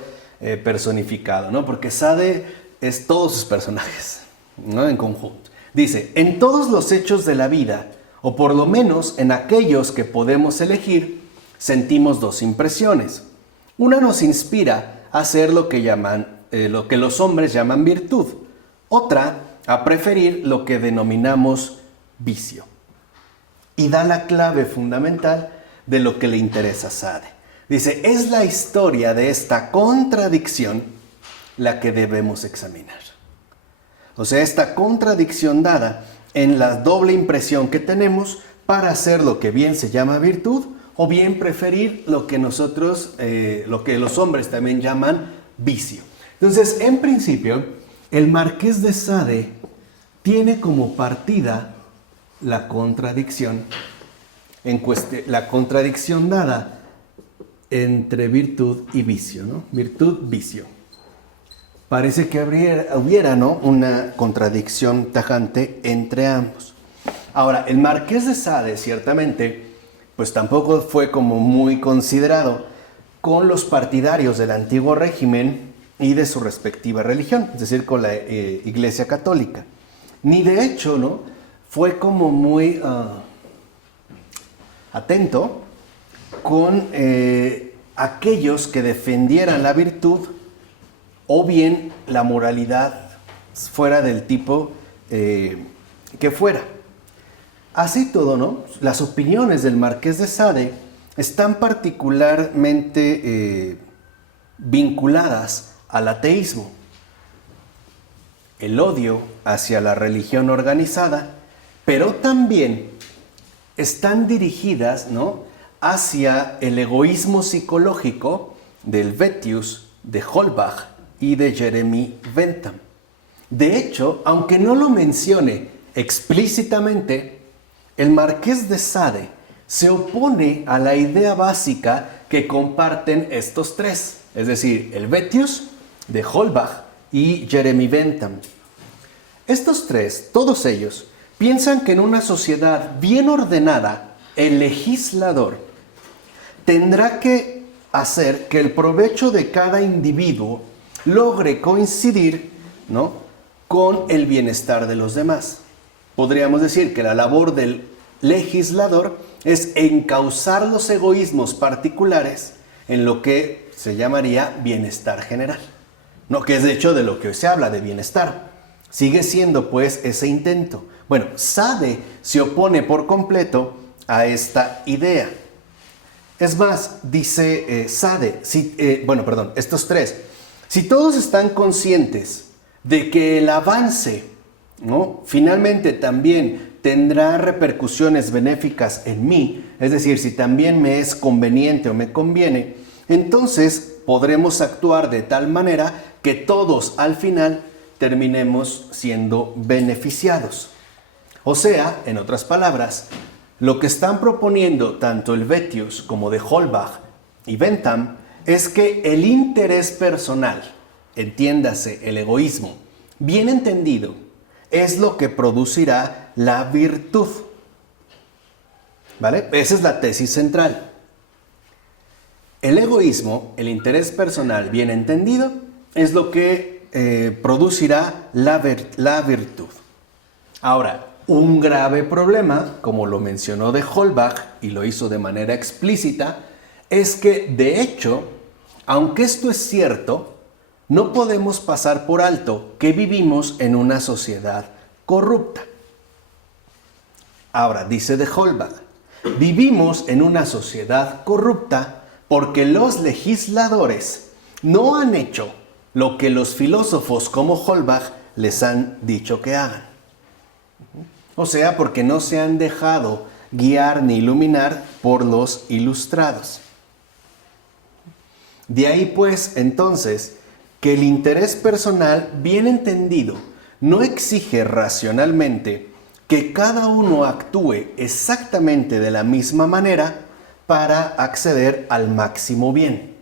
personificado, ¿no? Porque Sade es todos sus personajes, ¿no? En conjunto. Dice, en todos los hechos de la vida, o por lo menos en aquellos que podemos elegir, sentimos dos impresiones. Una nos inspira a hacer lo que los hombres llaman virtud. Otra, a preferir lo que denominamos vicio. Y da la clave fundamental de lo que le interesa a Sade. Dice, es la historia de esta contradicción la que debemos examinar. O sea, esta contradicción dada en la doble impresión que tenemos para hacer lo que bien se llama virtud o bien preferir lo que lo que los hombres también llaman vicio. Entonces, en principio, el Marqués de Sade tiene como partida la contradicción la contradicción dada entre virtud y vicio, ¿no? Virtud, vicio. Parece que hubiera, ¿no?, una contradicción tajante entre ambos. Ahora, el Marqués de Sade, ciertamente, pues tampoco fue como muy considerado con los partidarios del antiguo régimen y de su respectiva religión, es decir, con la Iglesia Católica. Ni de hecho, ¿no?, fue como muy atento con aquellos que defendieran la virtud o bien la moralidad fuera del tipo que fuera. Así todo, ¿no?, las opiniones del Marqués de Sade están particularmente vinculadas al ateísmo, el odio hacia la religión organizada, pero también están dirigidas, ¿no?, hacia el egoísmo psicológico del Vettius, de Holbach y de Jeremy Bentham. De hecho, aunque no lo mencione explícitamente, el Marqués de Sade se opone a la idea básica que comparten estos tres, es decir, el Vettius, de Holbach y Jeremy Bentham. Estos tres, todos ellos, piensan que en una sociedad bien ordenada, el legislador tendrá que hacer que el provecho de cada individuo logre coincidir, ¿no?, con el bienestar de los demás. Podríamos decir que la labor del legislador es encauzar los egoísmos particulares en lo que se llamaría bienestar general, ¿no?, que es de hecho de lo que hoy se habla, de bienestar. Sigue siendo pues ese intento. Bueno, Sade se opone por completo a esta idea. Es más, dice Sade, estos tres, si todos están conscientes de que el avance, ¿no?, finalmente también tendrá repercusiones benéficas en mí, es decir, si también me es conveniente o me conviene, entonces podremos actuar de tal manera que todos al final terminemos siendo beneficiados. O sea, en otras palabras, lo que están proponiendo tanto el Vettius como de Holbach y Bentham es que el interés personal, entiéndase el egoísmo, bien entendido, es lo que producirá la virtud. ¿Vale? Esa es la tesis central. El egoísmo, el interés personal bien entendido, es lo que producirá la virtud. Ahora, un grave problema, como lo mencionó de Holbach y lo hizo de manera explícita, es que, de hecho, aunque esto es cierto, no podemos pasar por alto que vivimos en una sociedad corrupta. Ahora, dice de Holbach, vivimos en una sociedad corrupta porque los legisladores no han hecho lo que los filósofos como Holbach les han dicho que hagan. O sea, porque no se han dejado guiar ni iluminar por los ilustrados. De ahí pues, entonces, que el interés personal bien entendido no exige racionalmente que cada uno actúe exactamente de la misma manera para acceder al máximo bien.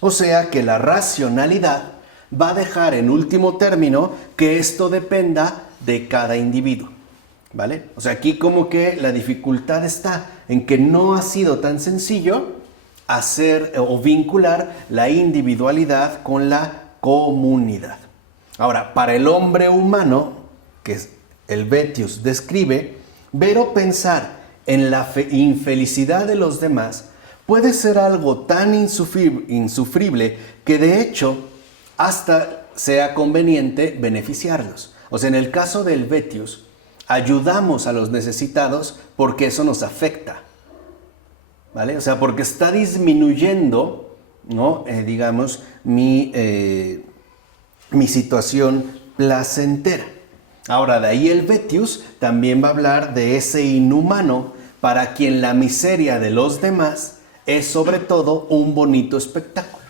O sea que la racionalidad va a dejar en último término que esto dependa de cada individuo, ¿vale? O sea, aquí como que la dificultad está en que no ha sido tan sencillo hacer o vincular la individualidad con la comunidad. Ahora, para el hombre humano, que el Vettius describe, ver o pensar en la infelicidad de los demás puede ser algo tan insufrible que de hecho hasta sea conveniente beneficiarlos. O sea, en el caso del Vettius, ayudamos a los necesitados porque eso nos afecta, ¿vale? O sea, porque está disminuyendo, ¿no? Digamos, mi situación placentera. Ahora, de ahí el Vettius también va a hablar de ese inhumano para quien la miseria de los demás es sobre todo un bonito espectáculo,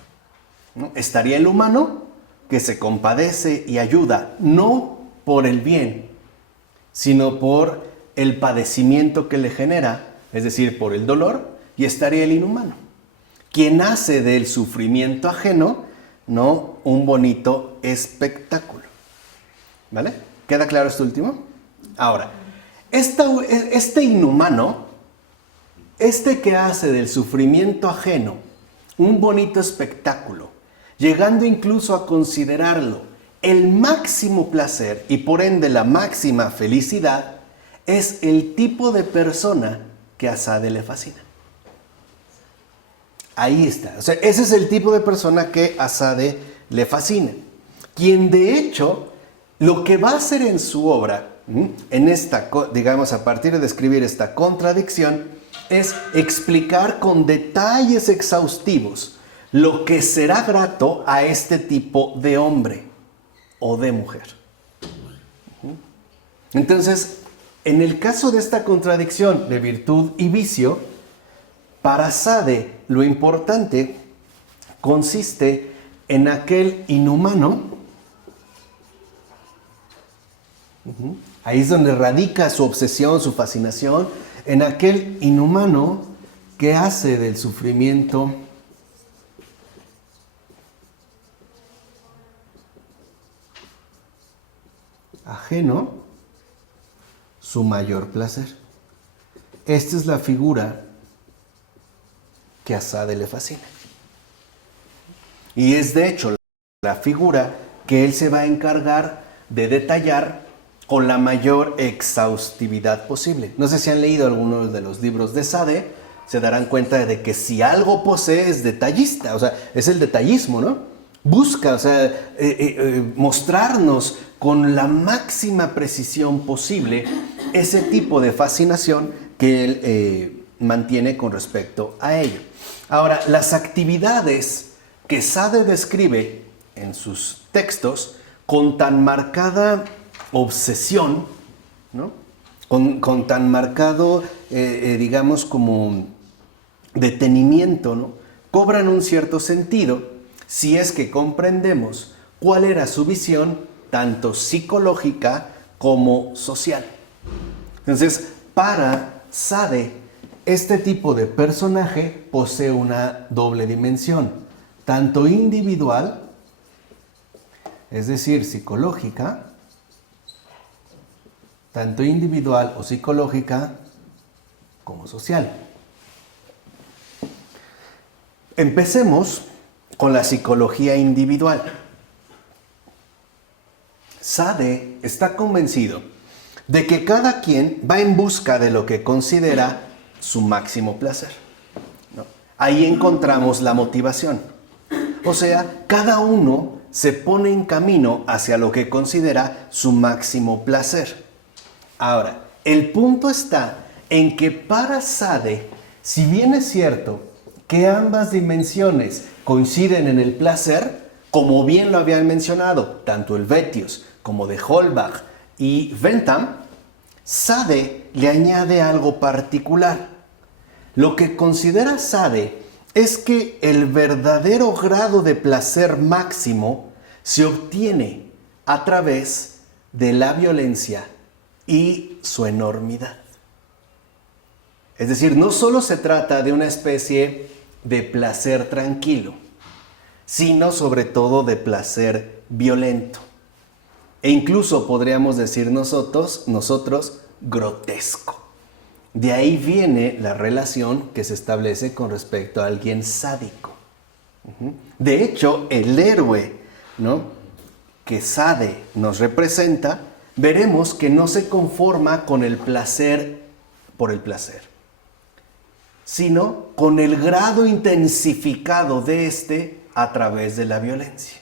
¿no? Estaría el humano que se compadece y ayuda, no por el bien, sino por el padecimiento que le genera, es decir, por el dolor, y estaría el inhumano, quien hace del sufrimiento ajeno, ¿no?, un bonito espectáculo. ¿Vale? ¿Queda claro esto último? Ahora, este inhumano, este que hace del sufrimiento ajeno un bonito espectáculo, llegando incluso a considerarlo el máximo placer y por ende la máxima felicidad, es el tipo de persona que a Sade le fascina. Ahí está. O sea, ese es el tipo de persona que a Sade le fascina. Quien de hecho, lo que va a hacer en su obra, en esta, digamos, a partir de describir esta contradicción, es explicar con detalles exhaustivos lo que será grato a este tipo de hombre o de mujer. Entonces, en el caso de esta contradicción de virtud y vicio, para Sade lo importante consiste en aquel inhumano, ahí es donde radica su obsesión, su fascinación, en aquel inhumano que hace del sufrimiento ajeno su mayor placer. Esta es la figura que a Sade le fascina. Y es de hecho la figura que él se va a encargar de detallar con la mayor exhaustividad posible. No sé si han leído algunos de los libros de Sade, se darán cuenta de que si algo posee es detallista, o sea, es el detallismo, ¿no? Busca, o sea, mostrarnos con la máxima precisión posible ese tipo de fascinación que él mantiene con respecto a ello. Ahora, las actividades que Sade describe en sus textos con tan marcada obsesión, ¿no?, con tan marcado, digamos, como detenimiento, ¿no?, cobran un cierto sentido si es que comprendemos cuál era su visión tanto psicológica como social. Entonces, para Sade, este tipo de personaje posee una doble dimensión, tanto individual, es decir, psicológica, tanto individual o psicológica como social. Empecemos con la psicología individual. Sade está convencido de que cada quien va en busca de lo que considera su máximo placer, ¿no? Ahí encontramos la motivación. O sea, cada uno se pone en camino hacia lo que considera su máximo placer. Ahora, el punto está en que para Sade, si bien es cierto que ambas dimensiones coinciden en el placer, como bien lo habían mencionado tanto el Vettius como de Holbach y Bentham, Sade le añade algo particular. Lo que considera Sade es que el verdadero grado de placer máximo se obtiene a través de la violencia y su enormidad. Es decir, no solo se trata de una especie de placer tranquilo, sino sobre todo de placer violento. E incluso podríamos decir nosotros grotesco. De ahí viene la relación que se establece con respecto a alguien sádico. De hecho, el héroe, ¿no?, que Sade nos representa, veremos que no se conforma con el placer por el placer, sino con el grado intensificado de este a través de la violencia.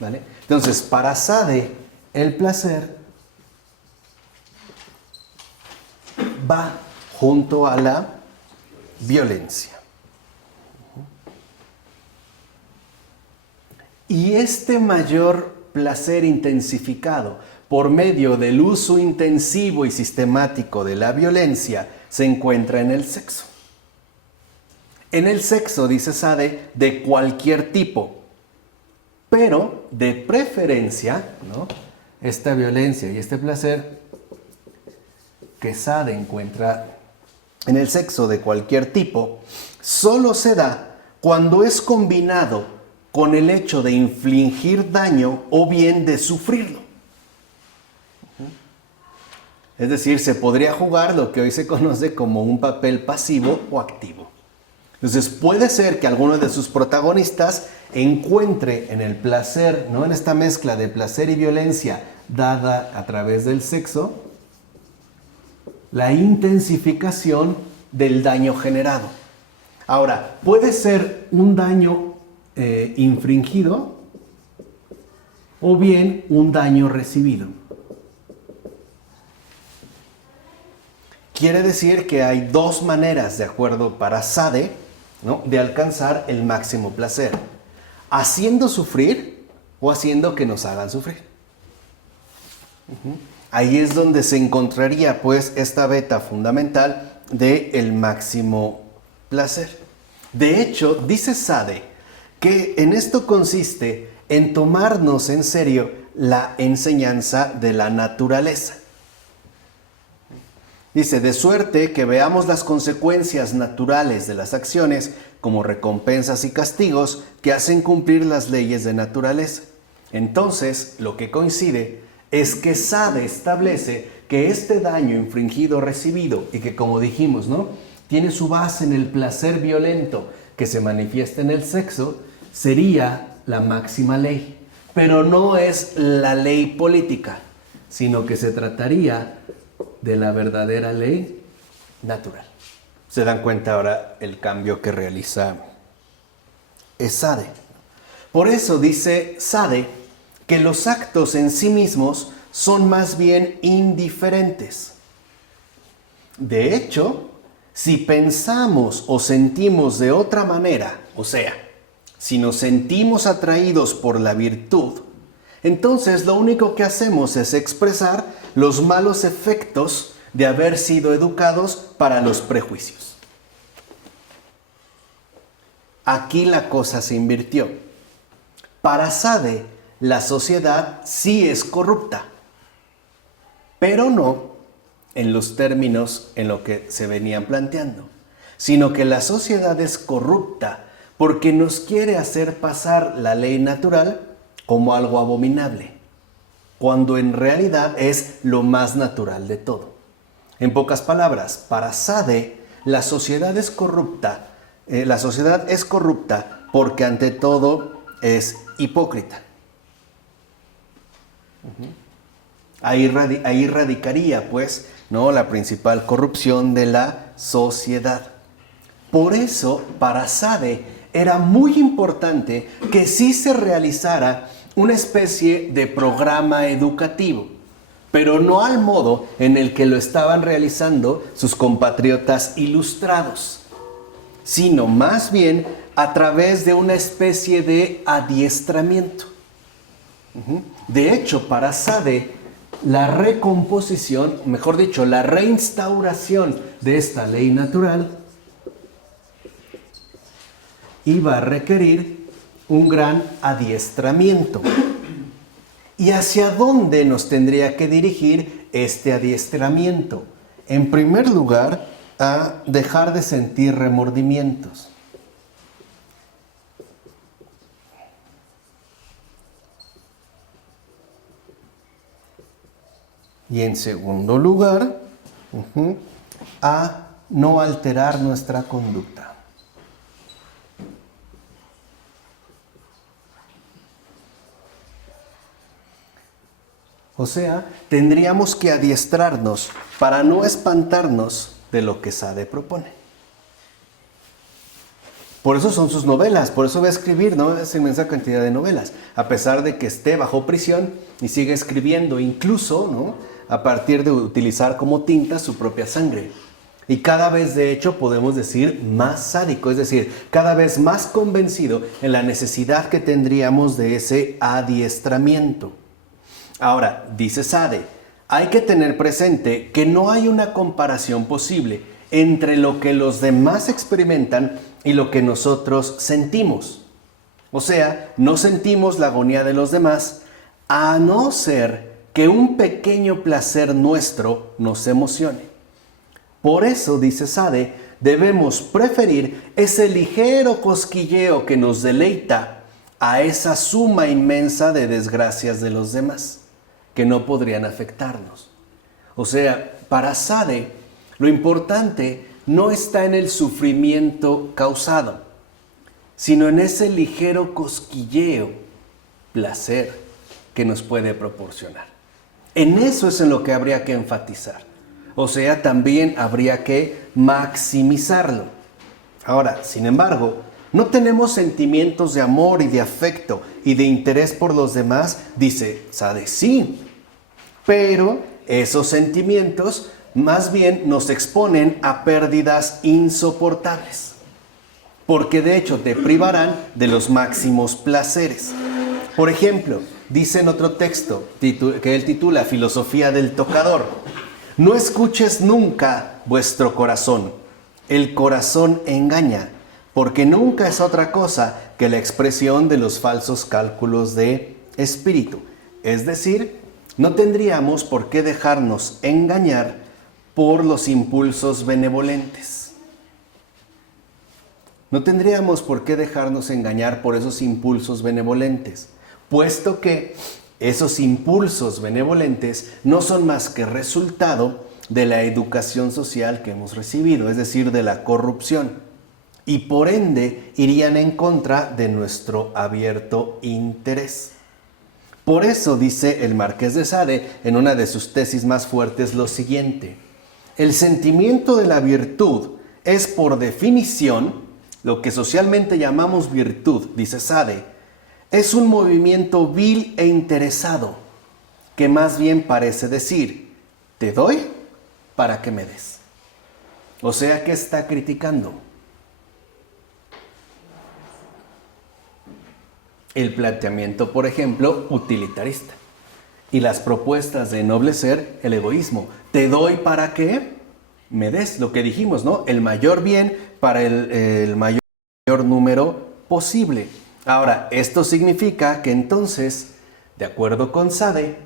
¿Vale? Entonces, para Sade, el placer va junto a la violencia. Y este mayor placer intensificado por medio del uso intensivo y sistemático de la violencia se encuentra en el sexo. En el sexo, dice Sade, de cualquier tipo, pero de preferencia, ¿no?, esta violencia y este placer que Sade encuentra en el sexo de cualquier tipo, solo se da cuando es combinado con el hecho de infligir daño o bien de sufrirlo. Es decir, se podría jugar lo que hoy se conoce como un papel pasivo o activo. Entonces puede ser que alguno de sus protagonistas encuentre en el placer, ¿no?, en esta mezcla de placer y violencia dada a través del sexo, la intensificación del daño generado. Ahora, puede ser un daño infringido o bien un daño recibido. Quiere decir que hay dos maneras, de acuerdo para Sade, ¿no?, de alcanzar el máximo placer: haciendo sufrir o haciendo que nos hagan sufrir. Ahí es donde se encontraría pues esta beta fundamental del máximo placer. De hecho, dice Sade que en esto consiste en tomarnos en serio la enseñanza de la naturaleza. Dice, de suerte que veamos las consecuencias naturales de las acciones como recompensas y castigos que hacen cumplir las leyes de naturaleza. Entonces, lo que coincide es que Sade establece que este daño infringido o recibido, y que, como dijimos, ¿no?, tiene su base en el placer violento que se manifiesta en el sexo, sería la máxima ley. Pero no es la ley política, sino que se trataría de la verdadera ley natural. ¿Se dan cuenta ahora el cambio que realiza Sade? Por eso dice Sade que los actos en sí mismos son más bien indiferentes. De hecho, si pensamos o sentimos de otra manera, o sea, si nos sentimos atraídos por la virtud, entonces lo único que hacemos es expresar los malos efectos de haber sido educados para los prejuicios. Aquí la cosa se invirtió. Para Sade, la sociedad sí es corrupta, pero no en los términos en los que se venían planteando, sino que la sociedad es corrupta porque nos quiere hacer pasar la ley natural como algo abominable, cuando en realidad es lo más natural de todo. En pocas palabras, para Sade, la sociedad es corrupta porque ante todo es hipócrita. Ahí radicaría, pues, ¿no?, la principal corrupción de la sociedad. Por eso, para Sade, era muy importante que sí se realizara una especie de programa educativo, pero no al modo en el que lo estaban realizando sus compatriotas ilustrados, sino más bien a través de una especie de adiestramiento. De hecho, para Sade, la recomposición, mejor dicho, la reinstauración de esta ley natural iba a requerir un gran adiestramiento. ¿Y hacia dónde nos tendría que dirigir este adiestramiento? En primer lugar, a dejar de sentir remordimientos. Y en segundo lugar, a no alterar nuestra conducta. O sea, tendríamos que adiestrarnos para no espantarnos de lo que Sade propone. Por eso son sus novelas, por eso va a escribir, ¿no?, esa inmensa cantidad de novelas, a pesar de que esté bajo prisión y sigue escribiendo, incluso, ¿no?, a partir de utilizar como tinta su propia sangre. Y cada vez, de hecho, podemos decir más sádico, es decir, cada vez más convencido en la necesidad que tendríamos de ese adiestramiento. Ahora, dice Sade, hay que tener presente que no hay una comparación posible entre lo que los demás experimentan y lo que nosotros sentimos. O sea, no sentimos la agonía de los demás, a no ser que un pequeño placer nuestro nos emocione. Por eso, dice Sade, debemos preferir ese ligero cosquilleo que nos deleita a esa suma inmensa de desgracias de los demás, que no podrían afectarnos. O sea, para Sade, lo importante no está en el sufrimiento causado, sino en ese ligero cosquilleo, placer, que nos puede proporcionar. En eso es en lo que habría que enfatizar. O sea, también habría que maximizarlo. Ahora, sin embargo, no tenemos sentimientos de amor y de afecto y de interés por los demás, dice Sade, sí. Pero esos sentimientos más bien nos exponen a pérdidas insoportables. Porque de hecho te privarán de los máximos placeres. Por ejemplo, dice en otro texto que él titula Filosofía del Tocador: no escuches nunca vuestro corazón. El corazón engaña, porque nunca es otra cosa que la expresión de los falsos cálculos de espíritu. Es decir, no tendríamos por qué dejarnos engañar por los impulsos benevolentes. No tendríamos por qué dejarnos engañar por esos impulsos benevolentes, puesto que esos impulsos benevolentes no son más que resultado de la educación social que hemos recibido, es decir, de la corrupción, y por ende irían en contra de nuestro abierto interés. Por eso dice el Marqués de Sade en una de sus tesis más fuertes lo siguiente: el sentimiento de la virtud es por definición lo que socialmente llamamos virtud, dice Sade. Es un movimiento vil e interesado, que más bien parece decir, te doy para que me des. O sea, ¿qué está criticando? El planteamiento, por ejemplo, utilitarista. Y las propuestas de ennoblecer el egoísmo. Te doy para que me des, lo que dijimos, ¿no? El mayor bien para el mayor número posible. Ahora, esto significa que entonces, de acuerdo con Sade,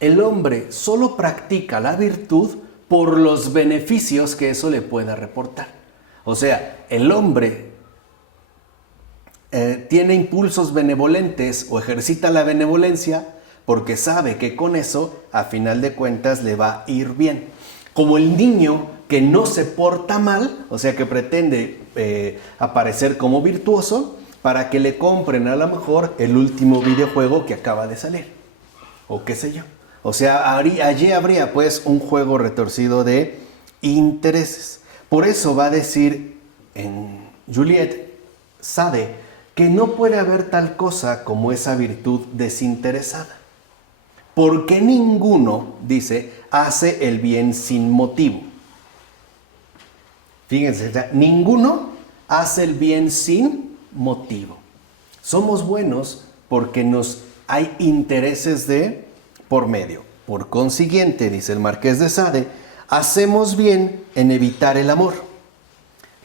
el hombre solo practica la virtud por los beneficios que eso le pueda reportar. O sea, el hombre tiene impulsos benevolentes o ejercita la benevolencia porque sabe que con eso, a final de cuentas, le va a ir bien. Como el niño que no se porta mal, o sea, que pretende aparecer como virtuoso, para que le compren a lo mejor el último videojuego que acaba de salir, o qué sé yo. O sea, allí habría pues un juego retorcido de intereses. Por eso va a decir en Juliet Sade que no puede haber tal cosa como esa virtud desinteresada, porque ninguno, dice, hace el bien sin motivo. Fíjense, ninguno hace el bien sin motivo. Somos buenos porque hay intereses de por medio. Por consiguiente, dice el Marqués de Sade, hacemos bien en evitar el amor,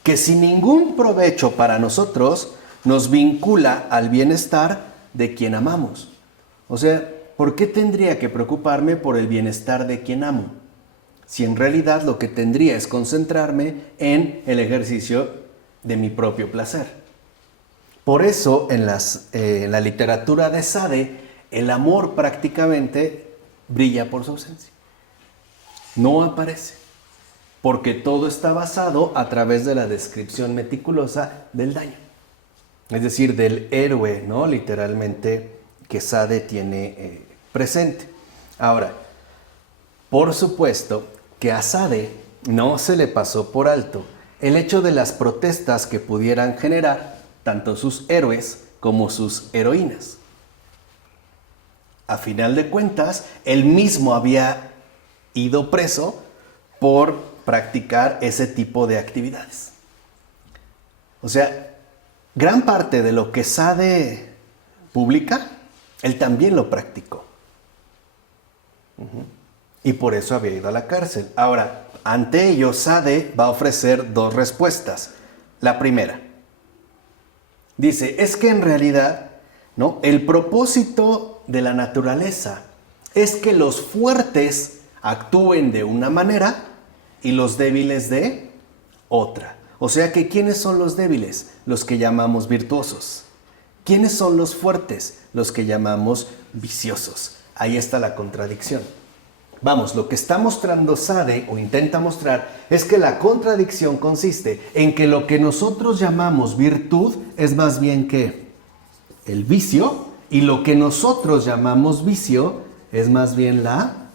que sin ningún provecho para nosotros nos vincula al bienestar de quien amamos. O sea, ¿por qué tendría que preocuparme por el bienestar de quien amo? Si en realidad lo que tendría es concentrarme en el ejercicio de mi propio placer. Por eso, en la literatura de Sade, el amor prácticamente brilla por su ausencia. No aparece, porque todo está basado a través de la descripción meticulosa del daño. Es decir, del héroe, ¿no? Literalmente, que Sade tiene presente. Ahora, por supuesto que a Sade no se le pasó por alto el hecho de las protestas que pudieran generar tanto sus héroes como sus heroínas. A final de cuentas, él mismo había ido preso por practicar ese tipo de actividades. O sea, gran parte de lo que Sade publica, él también lo practicó. Y por eso había ido a la cárcel. Ahora, ante ello, Sade va a ofrecer dos respuestas. La primera, dice, es que en realidad, ¿no?, el propósito de la naturaleza es que los fuertes actúen de una manera y los débiles de otra. O sea que, ¿quiénes son los débiles? Los que llamamos virtuosos. ¿Quiénes son los fuertes? Los que llamamos viciosos. Ahí está la contradicción. Vamos, lo que está mostrando Sade, o intenta mostrar, es que la contradicción consiste en que lo que nosotros llamamos virtud es más bien que el vicio, y lo que nosotros llamamos vicio es más bien la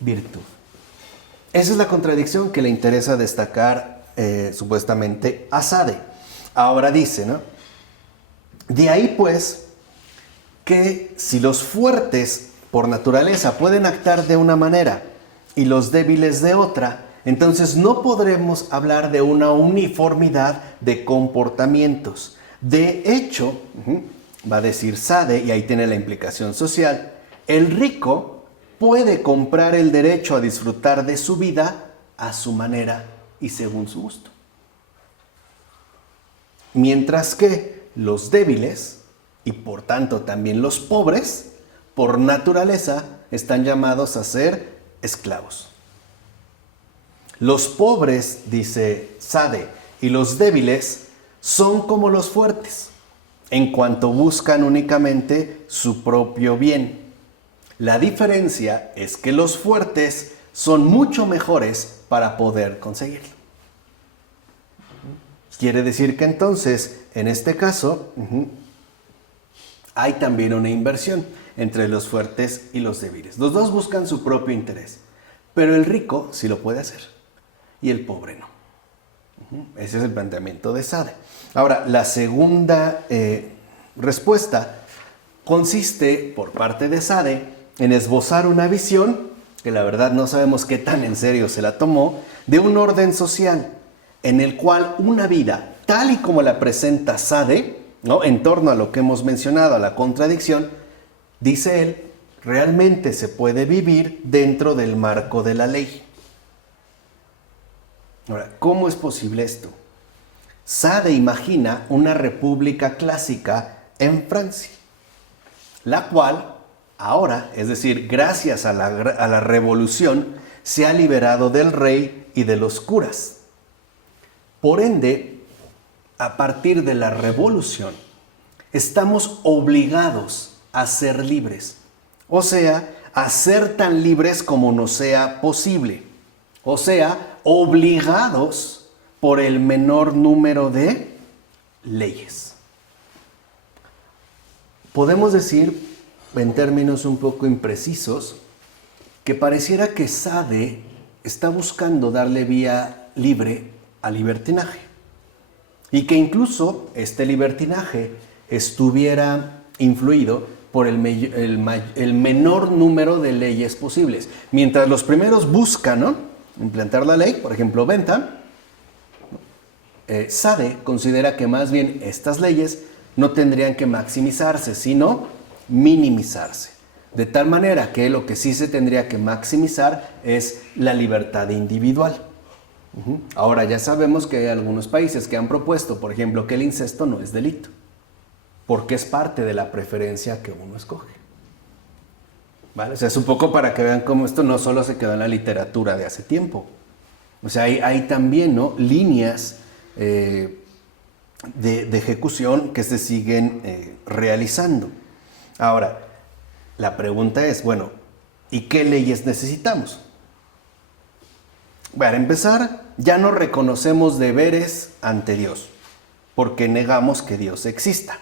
virtud. Esa es la contradicción que le interesa destacar supuestamente a Sade. Ahora dice, ¿no? De ahí pues que si los fuertes por naturaleza pueden actuar de una manera y los débiles de otra, entonces no podremos hablar de una uniformidad de comportamientos. De hecho, va a decir Sade, y ahí tiene la implicación social, el rico puede comprar el derecho a disfrutar de su vida a su manera y según su gusto. Mientras que los débiles, y por tanto también los pobres, por naturaleza están llamados a ser esclavos. Los pobres, dice Sade, y los débiles son como los fuertes, en cuanto buscan únicamente su propio bien. La diferencia es que los fuertes son mucho mejores para poder conseguirlo. Quiere decir que entonces, en este caso, hay también una inversión entre los fuertes y los débiles. Los dos buscan su propio interés, pero el rico sí lo puede hacer y el pobre no. Ese es el planteamiento de Sade. Ahora, la segunda respuesta consiste, por parte de Sade, en esbozar una visión, que la verdad no sabemos qué tan en serio se la tomó, de un orden social en el cual una vida, tal y como la presenta Sade, ¿no?, en torno a lo que hemos mencionado, a la contradicción, dice él, realmente se puede vivir dentro del marco de la ley. Ahora, ¿cómo es posible esto? Sade imagina una república clásica en Francia, la cual ahora, es decir, gracias a la revolución, se ha liberado del rey y de los curas. Por ende, a partir de la revolución, estamos obligados a ser libres, o sea, a ser tan libres como nos sea posible, o sea, obligados por el menor número de leyes. Podemos decir, en términos un poco imprecisos, que pareciera que Sade está buscando darle vía libre al libertinaje, y que incluso este libertinaje estuviera influido por el menor número de leyes posibles. Mientras los primeros buscan, ¿no?, implantar la ley, por ejemplo, Bentham, Sade considera que más bien estas leyes no tendrían que maximizarse, sino minimizarse. De tal manera que lo que sí se tendría que maximizar es la libertad individual. Ahora ya sabemos que hay algunos países que han propuesto, por ejemplo, que el incesto no es delito, porque es parte de la preferencia que uno escoge. ¿Vale? O sea, es un poco para que vean cómo esto no solo se quedó en la literatura de hace tiempo. O sea, hay también, ¿no?, líneas de ejecución que se siguen realizando. Ahora, la pregunta es, bueno, ¿y qué leyes necesitamos? Para empezar, ya no reconocemos deberes ante Dios, porque negamos que Dios exista.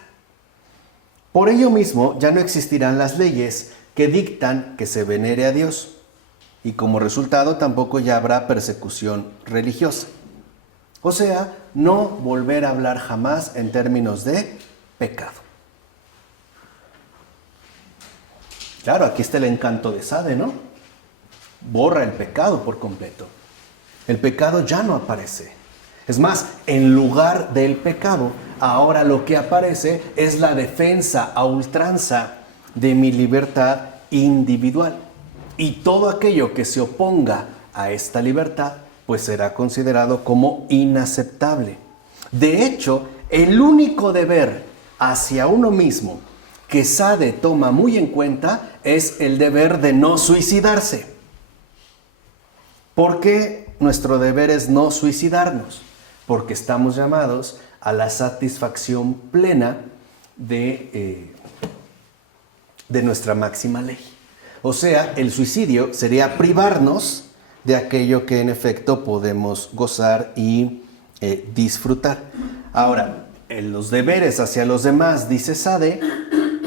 Por ello mismo, ya no existirán las leyes que dictan que se venere a Dios, y como resultado tampoco ya habrá persecución religiosa. O sea, no volver a hablar jamás en términos de pecado. Claro, aquí está el encanto de Sade, ¿no? Borra el pecado por completo. El pecado ya no aparece. Es más, en lugar del pecado, ahora lo que aparece es la defensa a ultranza de mi libertad individual. Y todo aquello que se oponga a esta libertad, pues será considerado como inaceptable. De hecho, el único deber hacia uno mismo que Sade toma muy en cuenta es el deber de no suicidarse. ¿Por qué nuestro deber es no suicidarnos? Porque estamos llamados a la satisfacción plena de nuestra máxima ley. O sea, el suicidio sería privarnos de aquello que en efecto podemos gozar y disfrutar. Ahora, los deberes hacia los demás, dice Sade,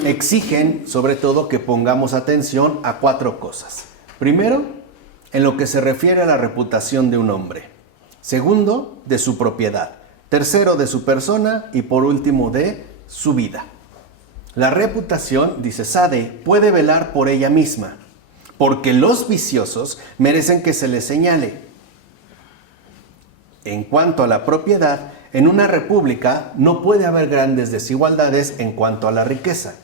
exigen sobre todo que pongamos atención a 4 cosas. Primero, en lo que se refiere a la reputación de un hombre. Segundo, de su propiedad. Tercero, de su persona. Y por último, de su vida. La reputación, dice Sade, puede velar por ella misma, porque los viciosos merecen que se les señale. En cuanto a la propiedad, en una república no puede haber grandes desigualdades en cuanto a la riqueza.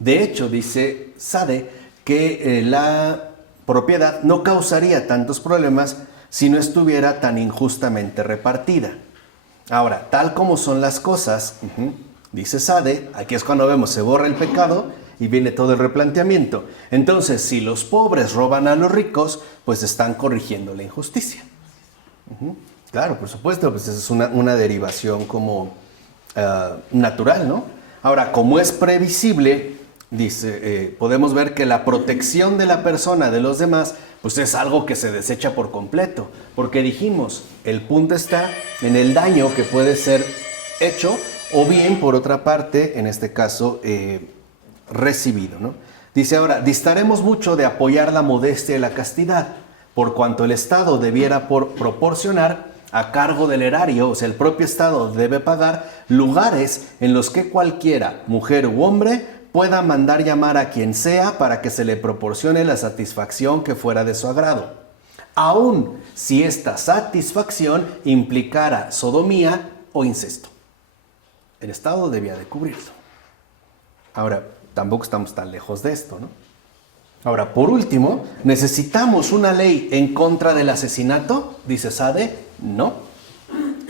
De hecho, dice Sade, que la propiedad no causaría tantos problemas si no estuviera tan injustamente repartida. Ahora, tal como son las cosas, dice Sade, aquí es cuando vemos, se borra el pecado y viene todo el replanteamiento. Entonces, si los pobres roban a los ricos, pues están corrigiendo la injusticia. Claro, por supuesto, pues es una derivación como natural, ¿no? Ahora, como es previsible, dice, podemos ver que la protección de la persona de los demás, pues es algo que se desecha por completo. Porque dijimos, el punto está en el daño que puede ser hecho o bien, por otra parte, en este caso, recibido, ¿no? Dice ahora, distaremos mucho de apoyar la modestia y la castidad, por cuanto el Estado debiera proporcionar a cargo del erario, o sea, el propio Estado debe pagar lugares en los que cualquiera, mujer u hombre, pueda mandar llamar a quien sea para que se le proporcione la satisfacción que fuera de su agrado, aun si esta satisfacción implicara sodomía o incesto. El Estado debía de cubrirlo. Ahora, tampoco estamos tan lejos de esto, ¿no? Ahora, por último, ¿necesitamos una ley en contra del asesinato? Dice Sade, no.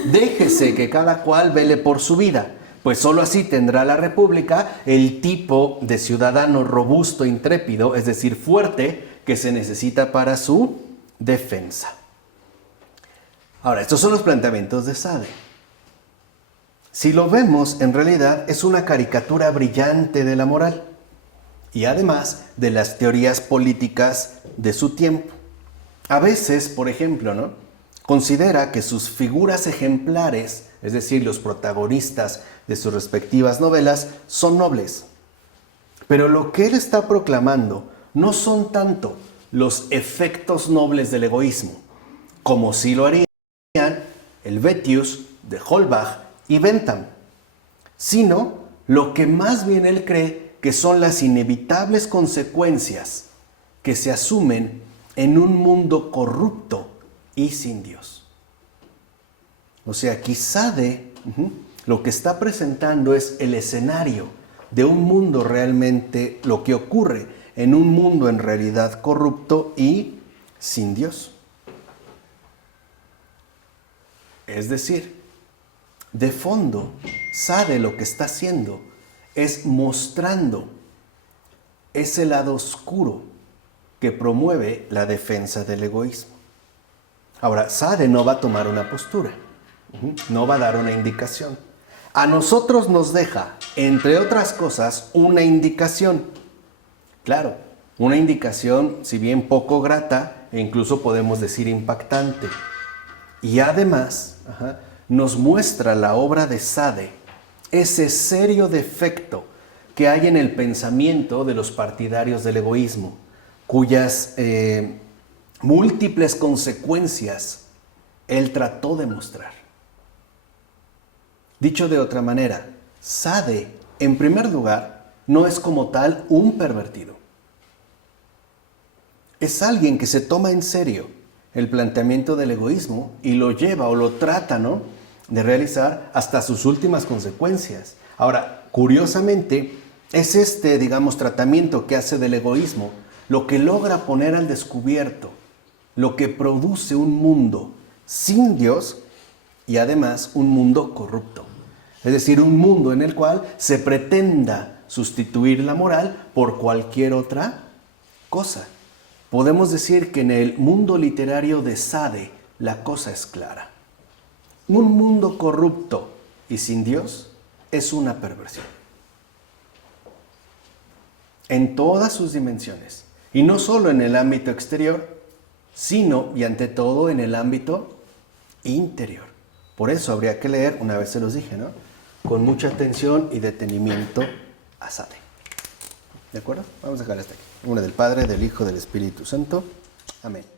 Déjese que cada cual vele por su vida, pues sólo así tendrá la República el tipo de ciudadano robusto, intrépido, es decir, fuerte, que se necesita para su defensa. Ahora, estos son los planteamientos de Sade. Si lo vemos, en realidad es una caricatura brillante de la moral y además de las teorías políticas de su tiempo. A veces, por ejemplo, ¿no?, considera que sus figuras ejemplares, es decir, los protagonistas de sus respectivas novelas, son nobles. Pero lo que él está proclamando no son tanto los efectos nobles del egoísmo, como sí lo harían Helvetius, de Holbach y Bentham, sino lo que más bien él cree que son las inevitables consecuencias que se asumen en un mundo corrupto y sin Dios. O sea, quizá lo que está presentando es el escenario de un mundo realmente, lo que ocurre en un mundo en realidad corrupto y sin Dios. Es decir, de fondo, Sade lo que está haciendo es mostrando ese lado oscuro que promueve la defensa del egoísmo. Ahora, Sade no va a tomar una postura, no va a dar una indicación. A nosotros nos deja, entre otras cosas, una indicación. Claro, Una indicación, si bien poco grata, e incluso podemos decir impactante. Y además, nos muestra la obra de Sade, ese serio defecto que hay en el pensamiento de los partidarios del egoísmo, cuyas múltiples consecuencias él trató de mostrar. Dicho de otra manera, Sade, en primer lugar, no es como tal un pervertido. Es alguien que se toma en serio el planteamiento del egoísmo y lo lleva o lo trata, ¿no?, de realizar hasta sus últimas consecuencias. Ahora, curiosamente, es este, digamos, tratamiento que hace del egoísmo lo que logra poner al descubierto, lo que produce un mundo sin Dios y además un mundo corrupto. Es decir, un mundo en el cual se pretenda sustituir la moral por cualquier otra cosa. Podemos decir que en el mundo literario de Sade la cosa es clara. Un mundo corrupto y sin Dios es una perversión. En todas sus dimensiones. Y no solo en el ámbito exterior, sino y ante todo en el ámbito interior. Por eso habría que leer, una vez se los dije, ¿no?, con mucha atención y detenimiento a Sade. ¿De acuerdo? Vamos a dejar hasta aquí. En nombre del Padre, del Hijo, del Espíritu Santo. Amén.